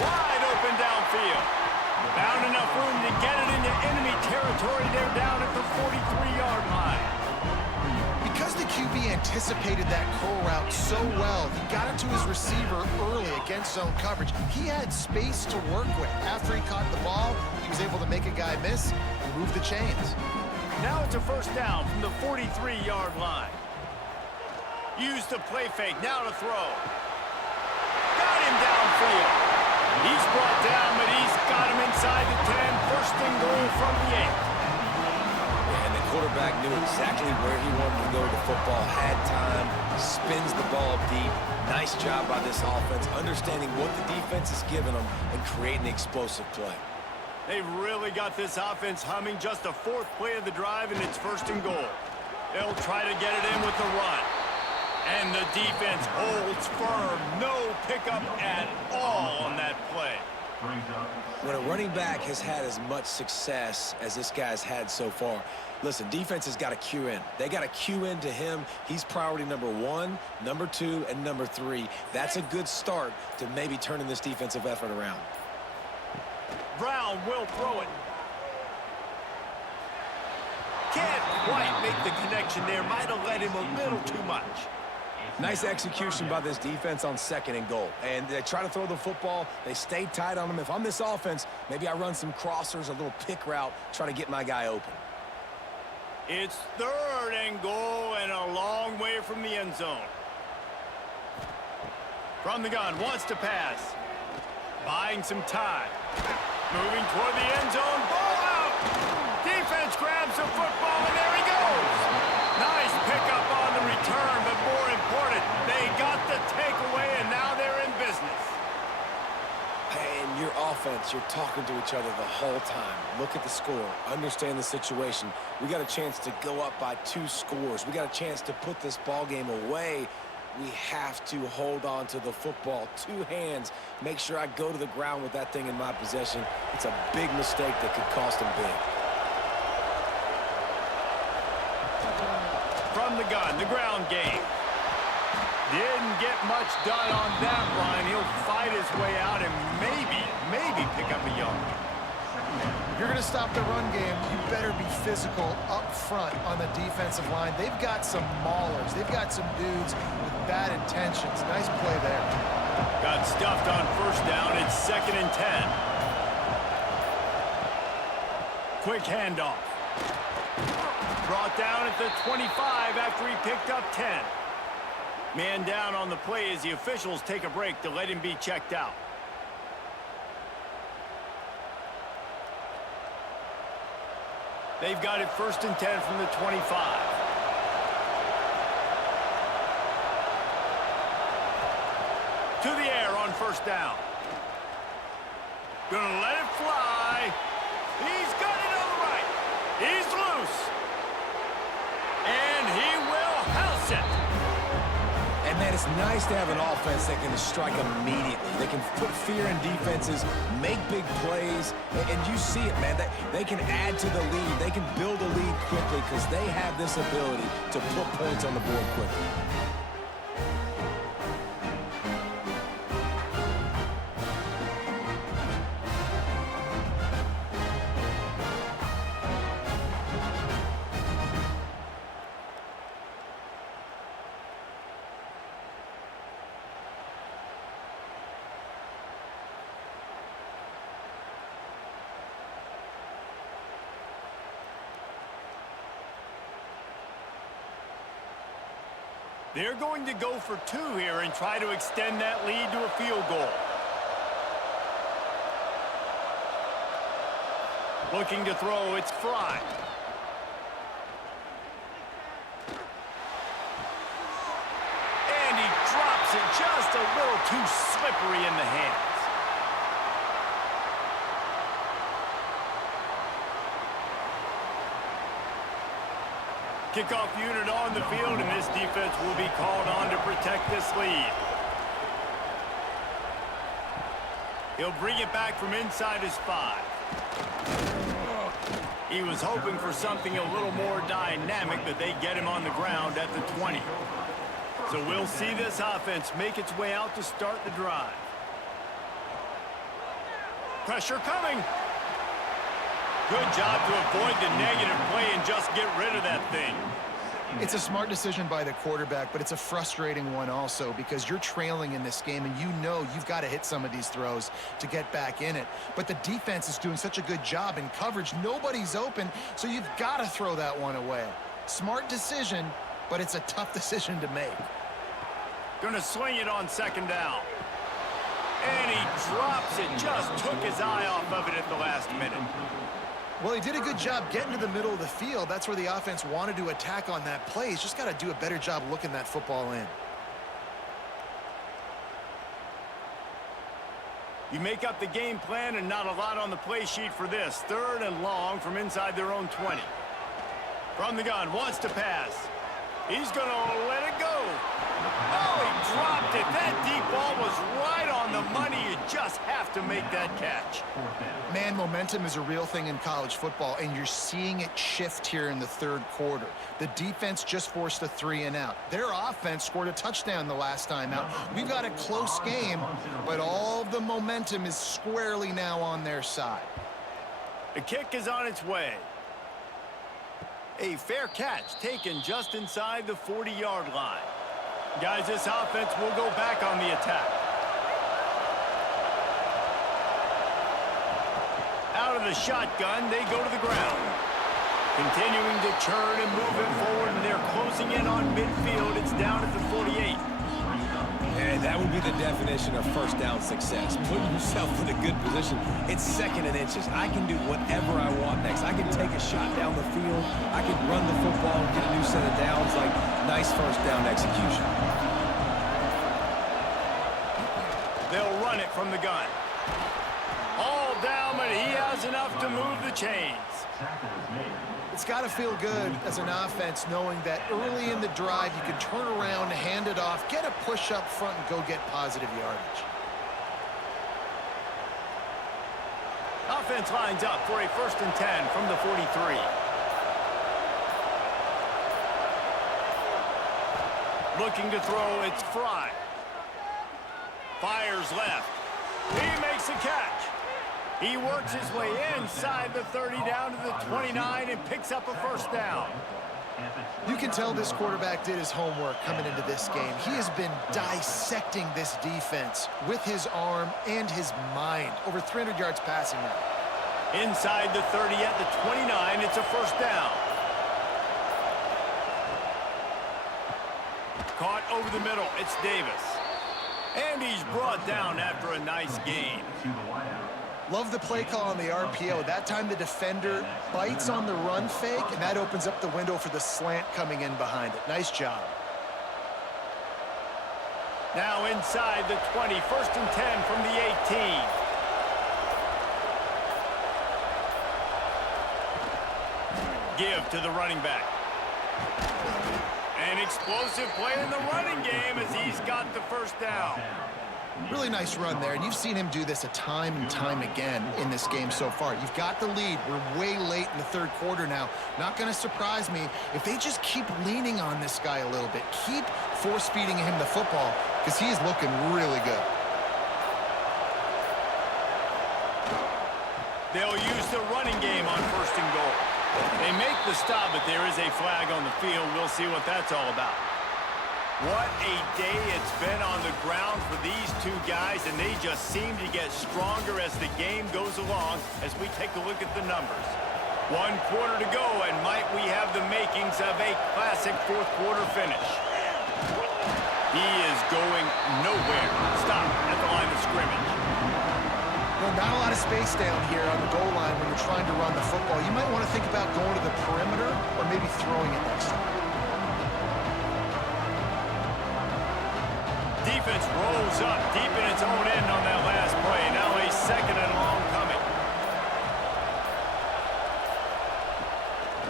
Wide open downfield. Found enough room to get it into enemy territory. They're down at the 43-yard line. Because the QB anticipated that curl route so well, he got it to his receiver early against zone coverage. He had space to work with. After he caught the ball, he was able to make a guy miss and move the chains. Now it's a first down from the 43-yard line. Use the play fake, now to throw. Got him downfield. He's brought down, but he's got him inside the 10. First and goal from the 8. And the quarterback knew exactly where he wanted to go with the football, had time, spins the ball deep. Nice job by this offense, understanding what the defense is giving them and creating the explosive play. They've really got this offense humming. Just a 4th play of the drive, and it's first and goal. They'll try to get it in with the run. And the defense holds firm. No pickup at all on that play. When a running back has had as much success as this guy's had so far, listen, defense has got to cue in. They got to cue in to him. He's priority number 1, number 2, and number 3. That's a good start to maybe turning this defensive effort around. Brown will throw it. Can't quite make the connection there. Might have let him a little too much. Nice execution by this defense on 2nd and goal. And they try to throw the football. They stay tight on them. If I'm this offense, maybe I run some crossers, a little pick route, try to get my guy open. It's 3rd and goal and a long way from the end zone. From the gun, wants to pass. Buying some time. Moving toward the end zone, ball out! Defense grabs the football, and there he goes! Nice pickup on the return, but more important, they got the takeaway, and now they're in business. And your offense, you're talking to each other the whole time. Look at the score. Understand the situation. We got a chance to go up by 2 scores. We got a chance to put this ball game away. We have to hold on to the football. 2 hands. Make sure I go to the ground with that thing in my possession. It's a big mistake that could cost them big. From the gun, the ground game. Didn't get much done on that line. He'll fight his way out and maybe pick up a yard. If you're going to stop the run game, you better be physical up front on the defensive line. They've got some maulers. They've got some dudes with bad intentions. Nice play there. Got stuffed on 1st down. It's 2nd and 10. Quick handoff. Brought down at the 25 after he picked up 10. Man down on the play as the officials take a break to let him be checked out. They've got it 1st and 10 from the 25. To the air on 1st down. Gonna let it fly. He's got it on the right. He's loose. And he will house it. And, man, it's nice to have an offense that can strike immediately. They can put fear in defenses, make big plays, and you see it, man. They can add to the lead. They can build a lead quickly because they have this ability to put points on the board quickly. They're going to go for 2 here and try to extend that lead to a field goal. Looking to throw, it's Frye. And he drops it just a little too slippery in the hands. Kickoff unit on the field, and this defense will be called on to protect this lead. He'll bring it back from inside his 5. He was hoping for something a little more dynamic, but they get him on the ground at the 20. So we'll see this offense make its way out to start the drive. Pressure coming. Good job to avoid the negative play and just get rid of that thing. It's a smart decision by the quarterback, but it's a frustrating one also because you're trailing in this game and you know you've got to hit some of these throws to get back in it. But the defense is doing such a good job in coverage. Nobody's open, so you've got to throw that one away. Smart decision, but it's a tough decision to make. Gonna swing it on 2nd down. And he drops it, just took his eye off of it at the last minute. Well, he did a good job getting to the middle of the field. That's where the offense wanted to attack on that play. He's just got to do a better job looking that football in. You make up the game plan and not a lot on the play sheet for this. 3rd and long from inside their own 20. From the gun, wants to pass. He's going to let it go. Oh, he dropped it. That deep ball was right on the money. You just have to make that catch. Man, momentum is a real thing in college football, and you're seeing it shift here in the 3rd quarter. The defense just forced a 3 and out. Their offense scored a touchdown the last time out. We've got a close game, but all of the momentum is squarely now on their side. The kick is on its way. A fair catch taken just inside the 40-yard line. Guys, this offense will go back on the attack. Out of the shotgun, they go to the ground. Continuing to churn and move it forward, and they're closing in on midfield. It's down at the 48. And that would be the definition of first down success. Putting yourself in a good position. It's second and inches. I can do whatever I want next. I can take a shot down the field. I can run the football and get a new set of downs. Like, nice first down execution. They'll run it from the gun. All down, but he has enough to move the chains. It's got to feel good as an offense knowing that early in the drive you can turn around, hand it off, get a push up front, and go get positive yardage. Offense lines up for a 1st and 10 from the 43. Looking to throw, it's Frye. Fires left. He makes a catch. He works his way inside the 30 down to the 29 and picks up a 1st down. You can tell this quarterback did his homework coming into this game. He has been dissecting this defense with his arm and his mind. Over 300 yards passing now. Inside the 30 at the 29, it's a 1st down. Caught over the middle, it's Davis. And he's brought down after a nice gain. Love the play call on the RPO. That time the defender bites on the run fake, and that opens up the window for the slant coming in behind it. Nice job. Now inside the 20, 1st and 10 from the 18. Give to the running back. An explosive play in the running game as he's got the 1st down. Really nice run there, and you've seen him do this a time and time again in this game so far. You've got the lead. We're way late in the 3rd quarter now. Not going to surprise me if they just keep leaning on this guy a little bit. Keep force-feeding him the football because he is looking really good. They'll use the running game on 1st and goal. They make the stop, but there is a flag on the field. We'll see what that's all about. What a day it's been on the ground for these two guys, and they just seem to get stronger as the game goes along as we take a look at the numbers. 1 quarter to go, and might we have the makings of a classic 4th quarter finish. He is going nowhere. Stop at the line of scrimmage. Well, not a lot of space down here on the goal line when you're trying to run the football. You might want to think about going to the perimeter or maybe throwing it next time. Defense rolls up deep in its own end on that last play. Now a 2nd and long coming.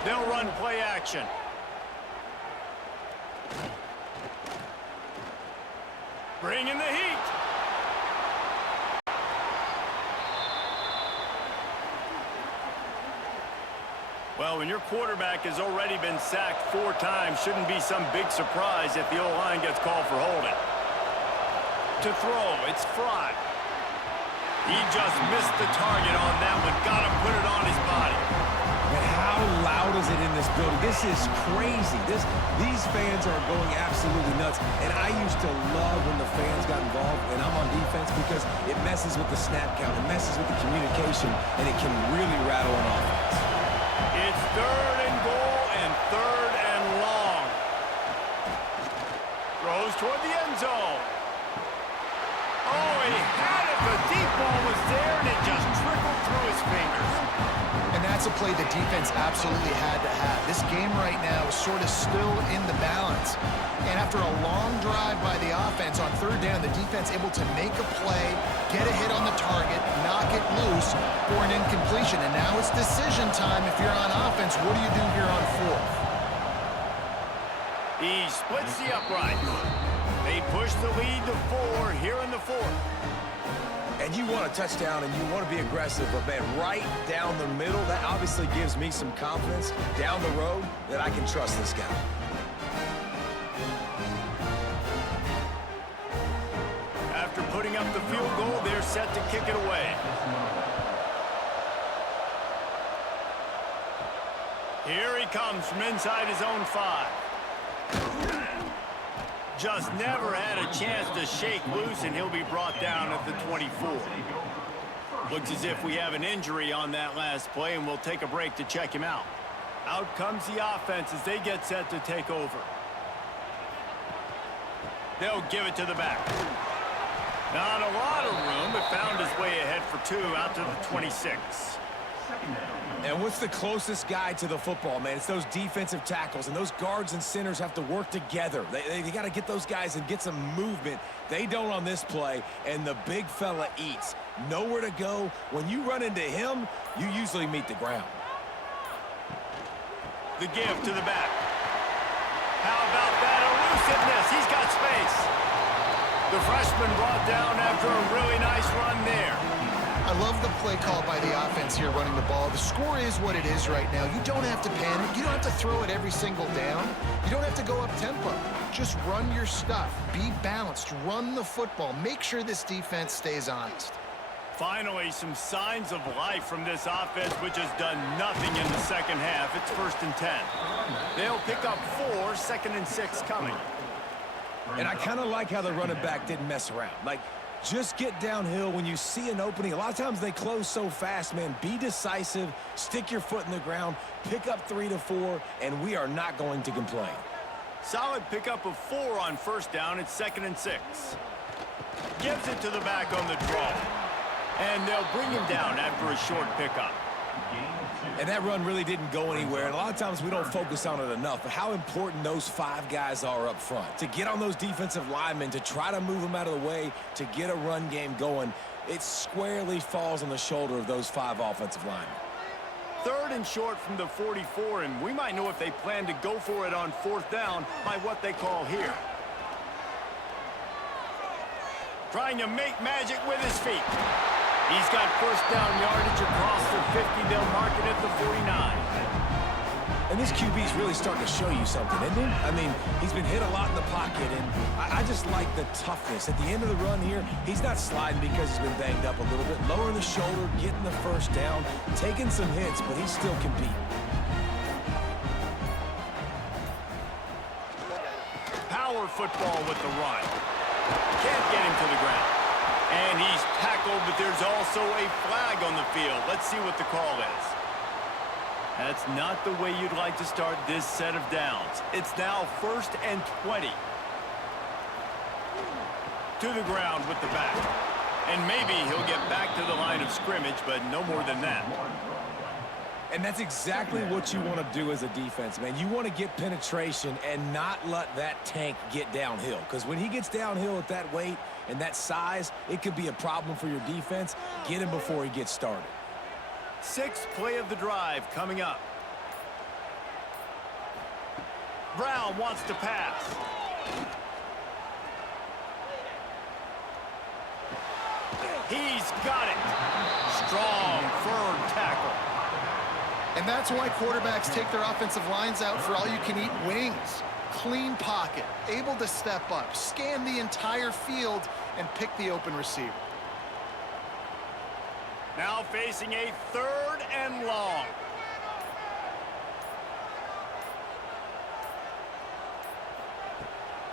They'll run play action. Bring in the heat. Well, when your quarterback has already been sacked 4 times, shouldn't be some big surprise if the O-line gets called for holding. To throw, it's Frye. He just missed the target on that one. Got to put it on his body. And how loud is it in this building? This is crazy. These fans are going absolutely nuts. And I used to love when the fans got involved and I'm on defense because it messes with the snap count. It messes with the communication, and it can really rattle an offense. It's 3rd and goal and 3rd and long. Throws toward the end zone. Oh, he had it. The deep ball was there, and it just trickled through his fingers. And that's a play the defense absolutely had to have. This game right now is sort of still in the balance. And after a long drive by the offense on 3rd down, the defense able to make a play, get a hit on the target, knock it loose for an incompletion. And now it's decision time. If you're on offense, what do you do here on 4th? He splits the uprights. They push the lead to 4 here in the 4th. And you want a touchdown and you want to be aggressive, but man, right down the middle, that obviously gives me some confidence down the road that I can trust this guy. After putting up the field goal, they're set to kick it away. Here he comes from inside his own 5. Just never had a chance to shake loose, and he'll be brought down at the 24. Looks as if we have an injury on that last play, and we'll take a break to check him out. Out comes the offense as they get set to take over. They'll give it to the back. Not a lot of room, but found his way ahead for 2 out to the 26. And what's the closest guy to the football, man? It's those defensive tackles, and those guards and centers have to work together. They got to get those guys and get some movement. They don't on this play, and the big fella eats. Nowhere to go. When you run into him, you usually meet the ground. The give to the back. How about that elusiveness? He's got space. The freshman brought down after a really nice run there. I love the play call by the offense here running the ball. The score is what it is right now. You don't have to panic. You don't have to throw it every single down. You don't have to go up tempo. Just run your stuff. Be balanced. Run the football. Make sure this defense stays honest. Finally, some signs of life from this offense, which has done nothing in the second half. It's 1st and 10. They'll pick up 4, 2nd and 6 coming. And I kind of like how the running back didn't mess around. Like, just get downhill when you see an opening. A lot of times they close so fast, man. Be decisive, stick your foot in the ground, pick up 3 to 4, and we are not going to complain. Solid pickup of 4 on 1st down. It's 2nd and 6. Gives it to the back on the draw. And they'll bring him down after a short pickup. And that run really didn't go anywhere. And a lot of times we don't focus on it enough. But how important those 5 guys are up front. To get on those defensive linemen, to try to move them out of the way, to get a run game going, it squarely falls on the shoulder of those 5 offensive linemen. 3rd and short from the 44, and we might know if they plan to go for it on 4th down by what they call here. Trying to make magic with his feet. He's got 1st down yardage across the 50. They'll mark it at the 49. And this QB's really starting to show you something, isn't he? I mean, he's been hit a lot in the pocket, and I just like the toughness. At the end of the run here, he's not sliding because he's been banged up a little bit. Lowering the shoulder, getting the 1st down, taking some hits, but he still competing. Power football with the run. Can't get him to the ground. And he's tackled, but there's also a flag on the field. Let's see what the call is. That's not the way you'd like to start this set of downs. It's now 1st and 20. To the ground with the back. And maybe he'll get back to the line of scrimmage, but no more than that. And that's exactly what you want to do as a defense, man. You want to get penetration and not let that tank get downhill. Because when he gets downhill at that weight and that size, it could be a problem for your defense. Get him before he gets started. 6th play of the drive coming up. Brown wants to pass. He's got it. Strong, firm tackle. And that's why quarterbacks take their offensive lines out for all-you-can-eat wings. Clean pocket, able to step up, scan the entire field, and pick the open receiver. Now facing a 3rd and long.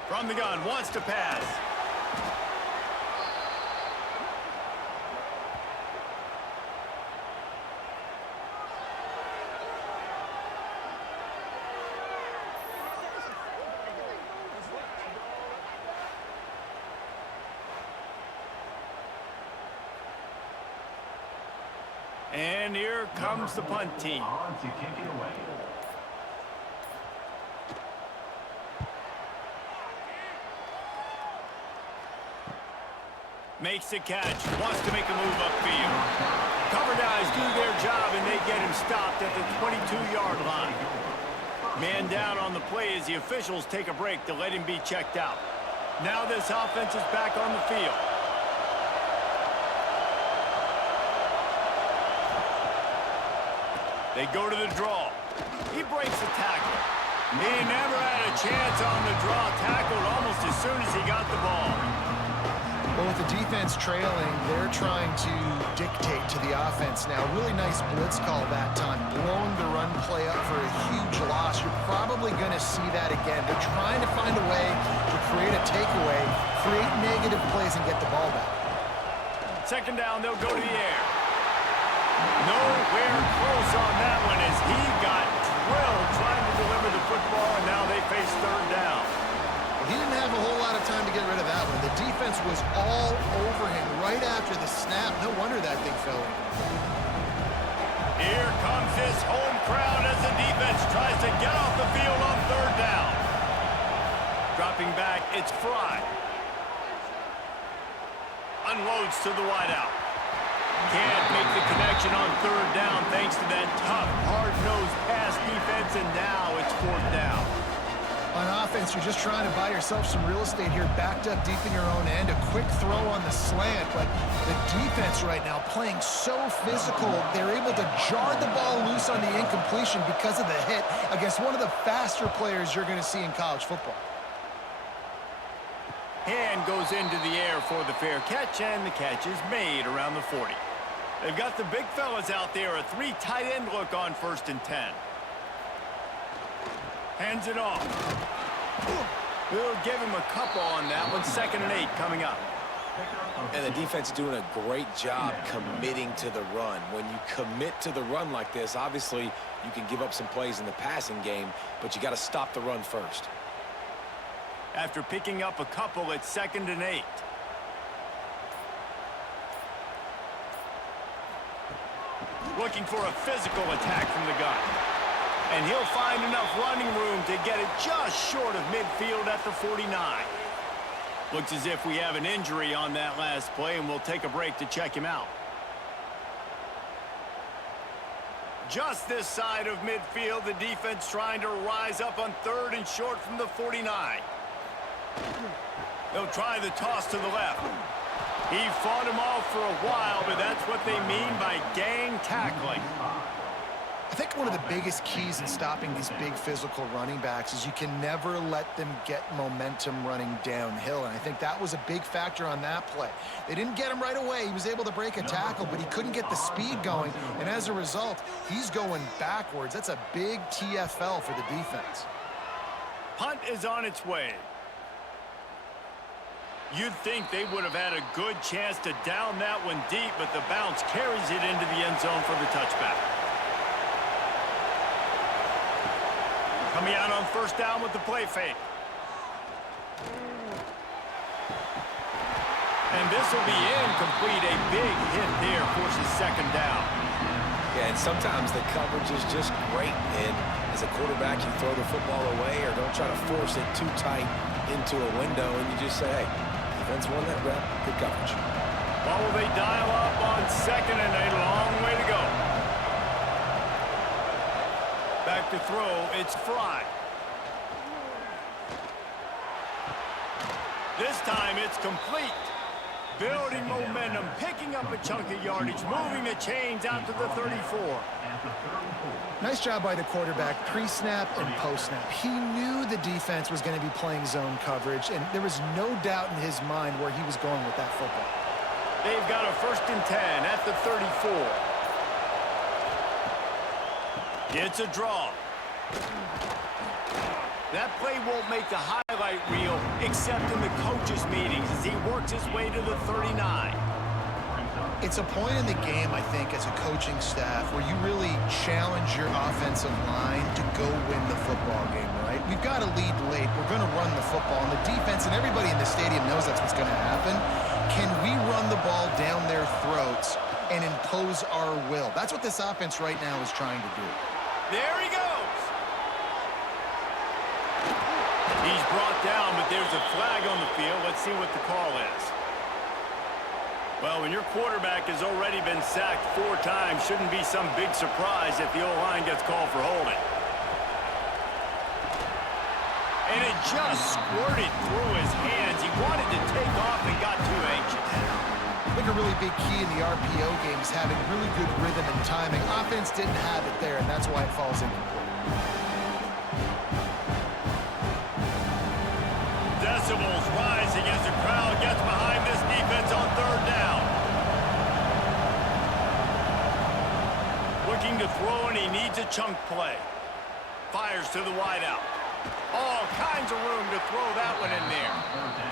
From the gun, wants to pass. And here comes the punt team. Makes the catch, wants to make a move upfield. Cover guys do their job, and they get him stopped at the 22-yard line. Man down on the play as the officials take a break to let him be checked out. Now this offense is back on the field. They go to the draw. He breaks the tackle. He never had a chance on the draw, tackled almost as soon as he got the ball. Well, with the defense trailing, they're trying to dictate to the offense now. Really nice blitz call that time, blowing the run play up for a huge loss. You're probably going to see that again. They're trying to find a way to create a negative plays and get the ball back. Second down, they'll go to the air. Nowhere close on that one as he got drilled trying to deliver the football, and now they face third down. He didn't have a whole lot of time to get rid of that one. The defense was all over him right after the snap. No wonder that thing fell in. Here comes this home crowd as the defense tries to get off the field on third down. Dropping back, it's Frye. Unloads to the wideout. Can't make the connection on third down thanks to that tough, hard-nosed pass defense, and now it's fourth down. On offense, you're just trying to buy yourself some real estate here, backed up deep in your own end. A quick throw on the slant, but the defense right now playing so physical, they're able to jar the ball loose on the incompletion because of the hit against one of the faster players you're going to see in college football. Hand goes into the air for the fair catch, and the catch is made around the 40. They've got the big fellas out there, a 3 tight end look on 1st and 10. Hands it off. We'll give him a couple on that one. 2nd and 8 coming up. And the defense is doing a great job committing to the run. When you commit to the run like this, obviously you can give up some plays in the passing game, but you got to stop the run first. After picking up a couple, it's 2nd and 8. Looking for a physical attack from the gun. And he'll find enough running room to get it just short of midfield at the 49. Looks as if we have an injury on that last play, and we'll take a break to check him out. Just this side of midfield, the defense trying to rise up on 3rd and short from the 49. They'll try the toss to the left. He fought him off for a while, but that's what they mean by gang tackling. I think one of the biggest keys in stopping these big physical running backs is you can never let them get momentum running downhill, and I think that was a big factor on that play. They didn't get him right away. He was able to break a tackle, but he couldn't get the speed going, and as a result, he's going backwards. That's a big TFL for the defense. Punt is on its way. You'd think they would have had a good chance to down that one deep, but the bounce carries it into the end zone for the touchback. Coming out on 1st down with the play fake. And this will be incomplete. A big hit there forces 2nd down. Yeah, and sometimes the coverage is just great. And as a quarterback, you throw the football away or don't try to force it too tight into a window, and you just say, hey, defense won that rep. Good coverage. Well, will they dial up on 2nd and a long way to go? Back to throw, it's Frye. This time it's complete. Building momentum, picking up a chunk of yardage, moving the chains out to the 34. Nice job by the quarterback, pre-snap and post-snap. He knew the defense was going to be playing zone coverage, and there was no doubt in his mind where he was going with that football. They've got a 1st and 10 at the 34. It's a draw. That play won't make the highlight reel except in the coaches' meetings as he works his way to the 39. It's a point in the game, I think, as a coaching staff where you really challenge your offensive line to go win the football game, right? We've got to lead late. We're going to run the football, and the defense and everybody in the stadium knows that's what's going to happen. Can we run the ball down their throats and impose our will? That's what this offense right now is trying to do. There he goes. He's brought down, but there's a flag on the field. Let's see what the call is. Well, when your quarterback has already been sacked 4 times, shouldn't be some big surprise if the O-line gets called for holding. And it just squirted through his hands. He wanted to take off and got too anxious. I think a really big key in the RPO game is having really good rhythm and timing. Offense didn't have it there, and that's why it falls incomplete. Decibels rising as the crowd gets behind this defense on 3rd down. Looking to throw, and he needs a chunk play. Fires to the wideout. All kinds of room to throw that one in there.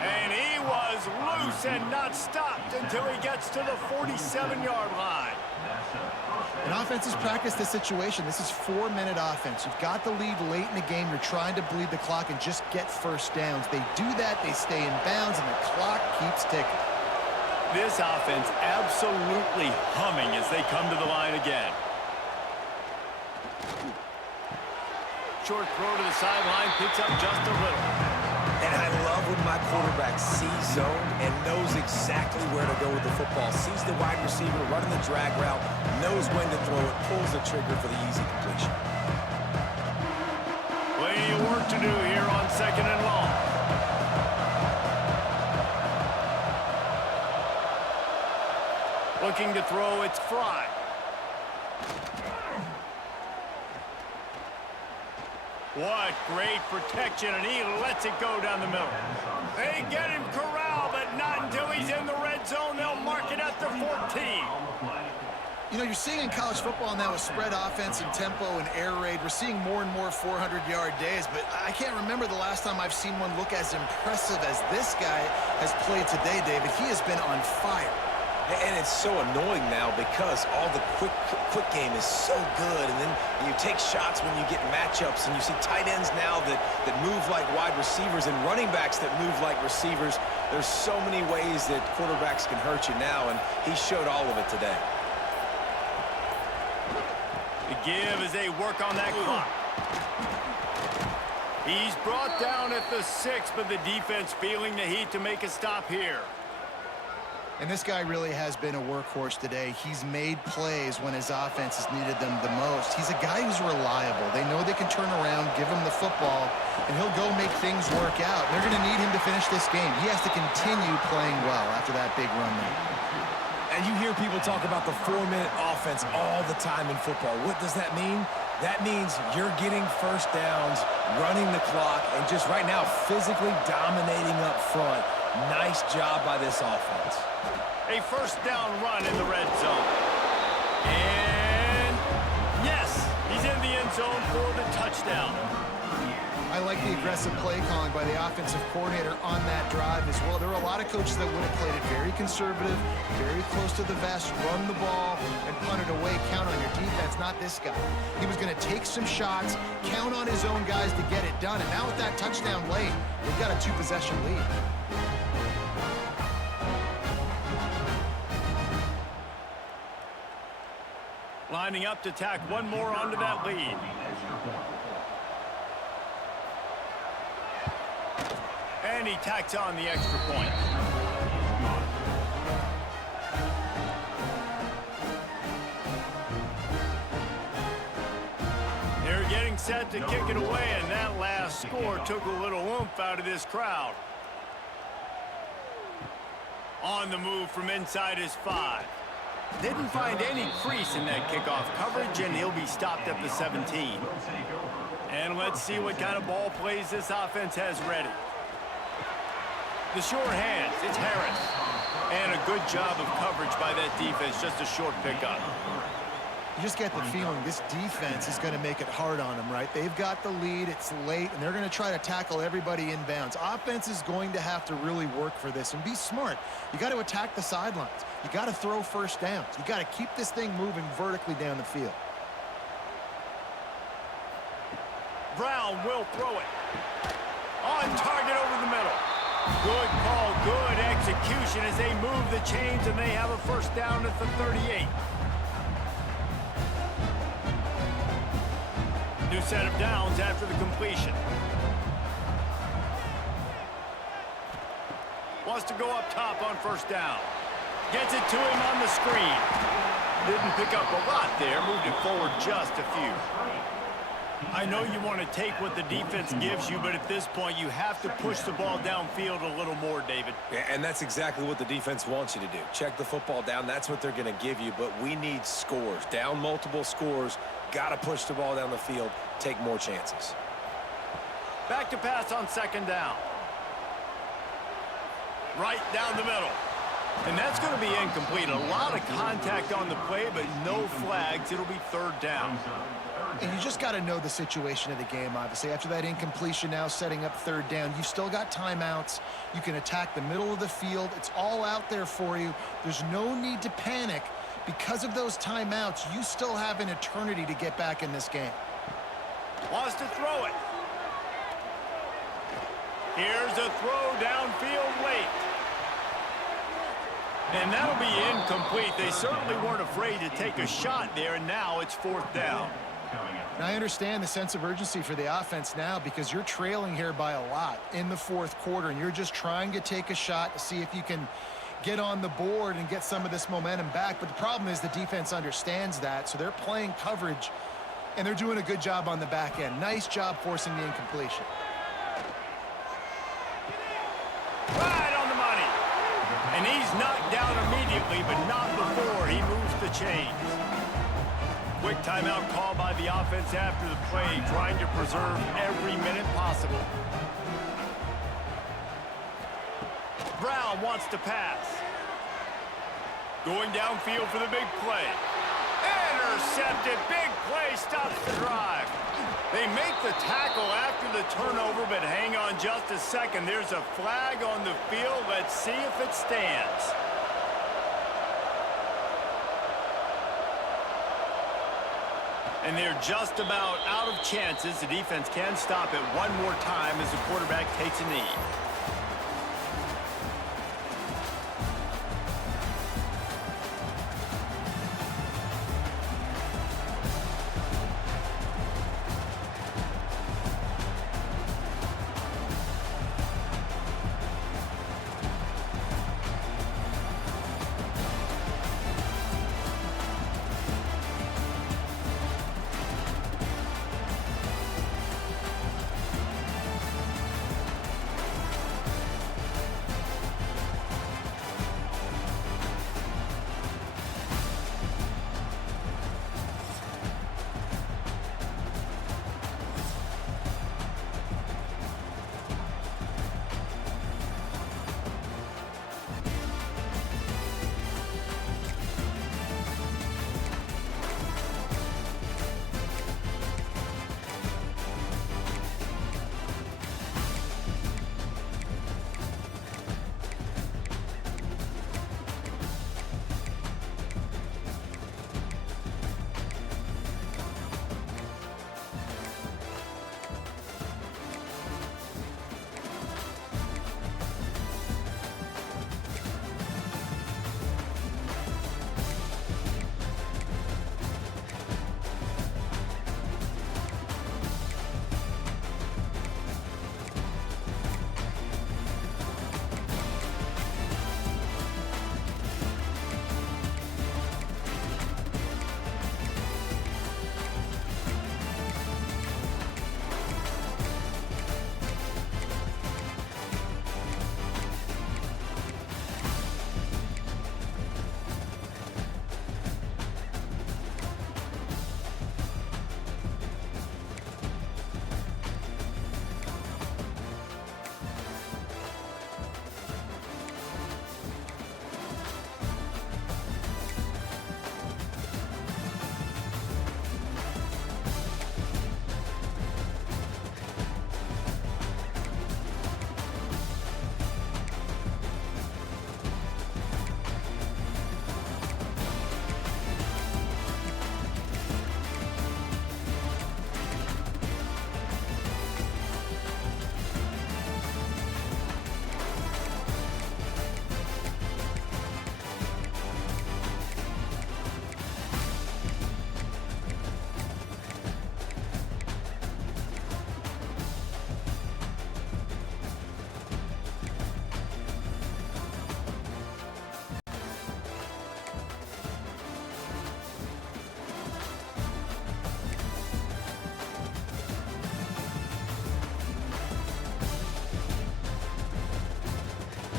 And he was loose and not stopped until he gets to the 47-yard line. And offenses practice this situation. This is 4-minute offense. You've got the lead late in the game. You're trying to bleed the clock and just get first downs. They do that, they stay in bounds, and the clock keeps ticking. This offense absolutely humming as they come to the line again. Short throw to the sideline, picks up just a little. And I love when my quarterback sees zone and knows exactly where to go with the football. Sees the wide receiver running the drag route, knows when to throw it, pulls the trigger for the easy completion. Plenty of work to do here on 2nd and long. Looking to throw, it's Frye. What great protection, and he lets it go down the middle. They get him corralled, but not until he's in the red zone. They'll mark it at the 14. You know, you're seeing in college football now with spread offense and tempo and air raid, we're seeing more and more 400-yard days, but I can't remember the last time I've seen one look as impressive as this guy has played today, David. He has been on fire. And it's so annoying now because all the quick game is so good, and then you take shots when you get matchups, and you see tight ends now that move like wide receivers and running backs that move like receivers. There's so many ways that quarterbacks can hurt you now, and he showed all of it today. The give as they work on that clock. He's brought down at the 6, but the defense feeling the heat to make a stop here. And this guy really has been a workhorse today. He's made plays when his offense has needed them the most. He's a guy who's reliable. They know they can turn around, give him the football, and he'll go make things work out. They're going to need him to finish this game. He has to continue playing well after that big run there. And you hear people talk about the 4-minute offense all the time in football. What does that mean? That means you're getting first downs, running the clock, and just right now physically dominating up front. Nice job by this offense. A first down run in the red zone. And yes, he's in the end zone for the touchdown. I like the aggressive play calling by the offensive coordinator on that drive as well. There are a lot of coaches that would have played it very conservative, very close to the vest, run the ball, and punt it away, count on your defense. Not this guy. He was going to take some shots, count on his own guys to get it done. And now with that touchdown late, they've got a 2-possession lead. Lining up to tack one more onto that lead. And he tacks on the extra point. They're getting set to kick it away, and that last score took a little oomph out of this crowd. On the move from inside his 5. Didn't find any crease in that kickoff coverage, and he'll be stopped at the 17. And let's see what kind of ball plays this offense has ready. The short hands, it's Harris. And a good job of coverage by that defense, just a short pickup. You just get the feeling this defense is going to make it hard on them, right? They've got the lead, it's late, and they're going to try to tackle everybody inbounds. Offense is going to have to really work for this and be smart. You got to attack the sidelines. You got to throw first downs. You got to keep this thing moving vertically down the field. Brown will throw it. On target over the middle. Good call, good execution as they move the chains, and they have a first down at the 38. New set of downs after the completion. Wants to go up top on first down. Gets it to him on the screen. Didn't pick up a lot there. Moved it forward just a few. I know you want to take what the defense gives you, but at this point, you have to push the ball downfield a little more, David. Yeah, and that's exactly what the defense wants you to do. Check the football down. That's what they're going to give you, but we need scores. Down multiple scores. Got to push the ball down the field. Take more chances. Back to pass on second down. Right down the middle. And that's going to be incomplete. A lot of contact on the play, but no flags. It'll be third down. And you just got to know the situation of the game, obviously. After that incompletion now setting up third down, you've still got timeouts. You can attack the middle of the field. It's all out there for you. There's no need to panic. Because of those timeouts, you still have an eternity to get back in this game. Wants to throw it. Here's a throw downfield late. And that'll be incomplete. They certainly weren't afraid to take a shot there, and now it's fourth down. Now, I understand the sense of urgency for the offense now because you're trailing here by a lot in the fourth quarter, and you're just trying to take a shot to see if you can get on the board and get some of this momentum back. But the problem is the defense understands that, so they're playing coverage, and they're doing a good job on the back end. Nice job forcing the incompletion. Right on the money. And he's knocked down immediately, but not before he moves the chains. Quick timeout call by the offense after the play, trying to preserve every minute possible. Brown wants to pass. Going downfield for the big play. Intercepted. Big play stops the drive. They make the tackle after the turnover, but hang on just a second. There's a flag on the field. Let's see if it stands. And they're just about out of chances. The defense can stop it one more time as the quarterback takes a knee.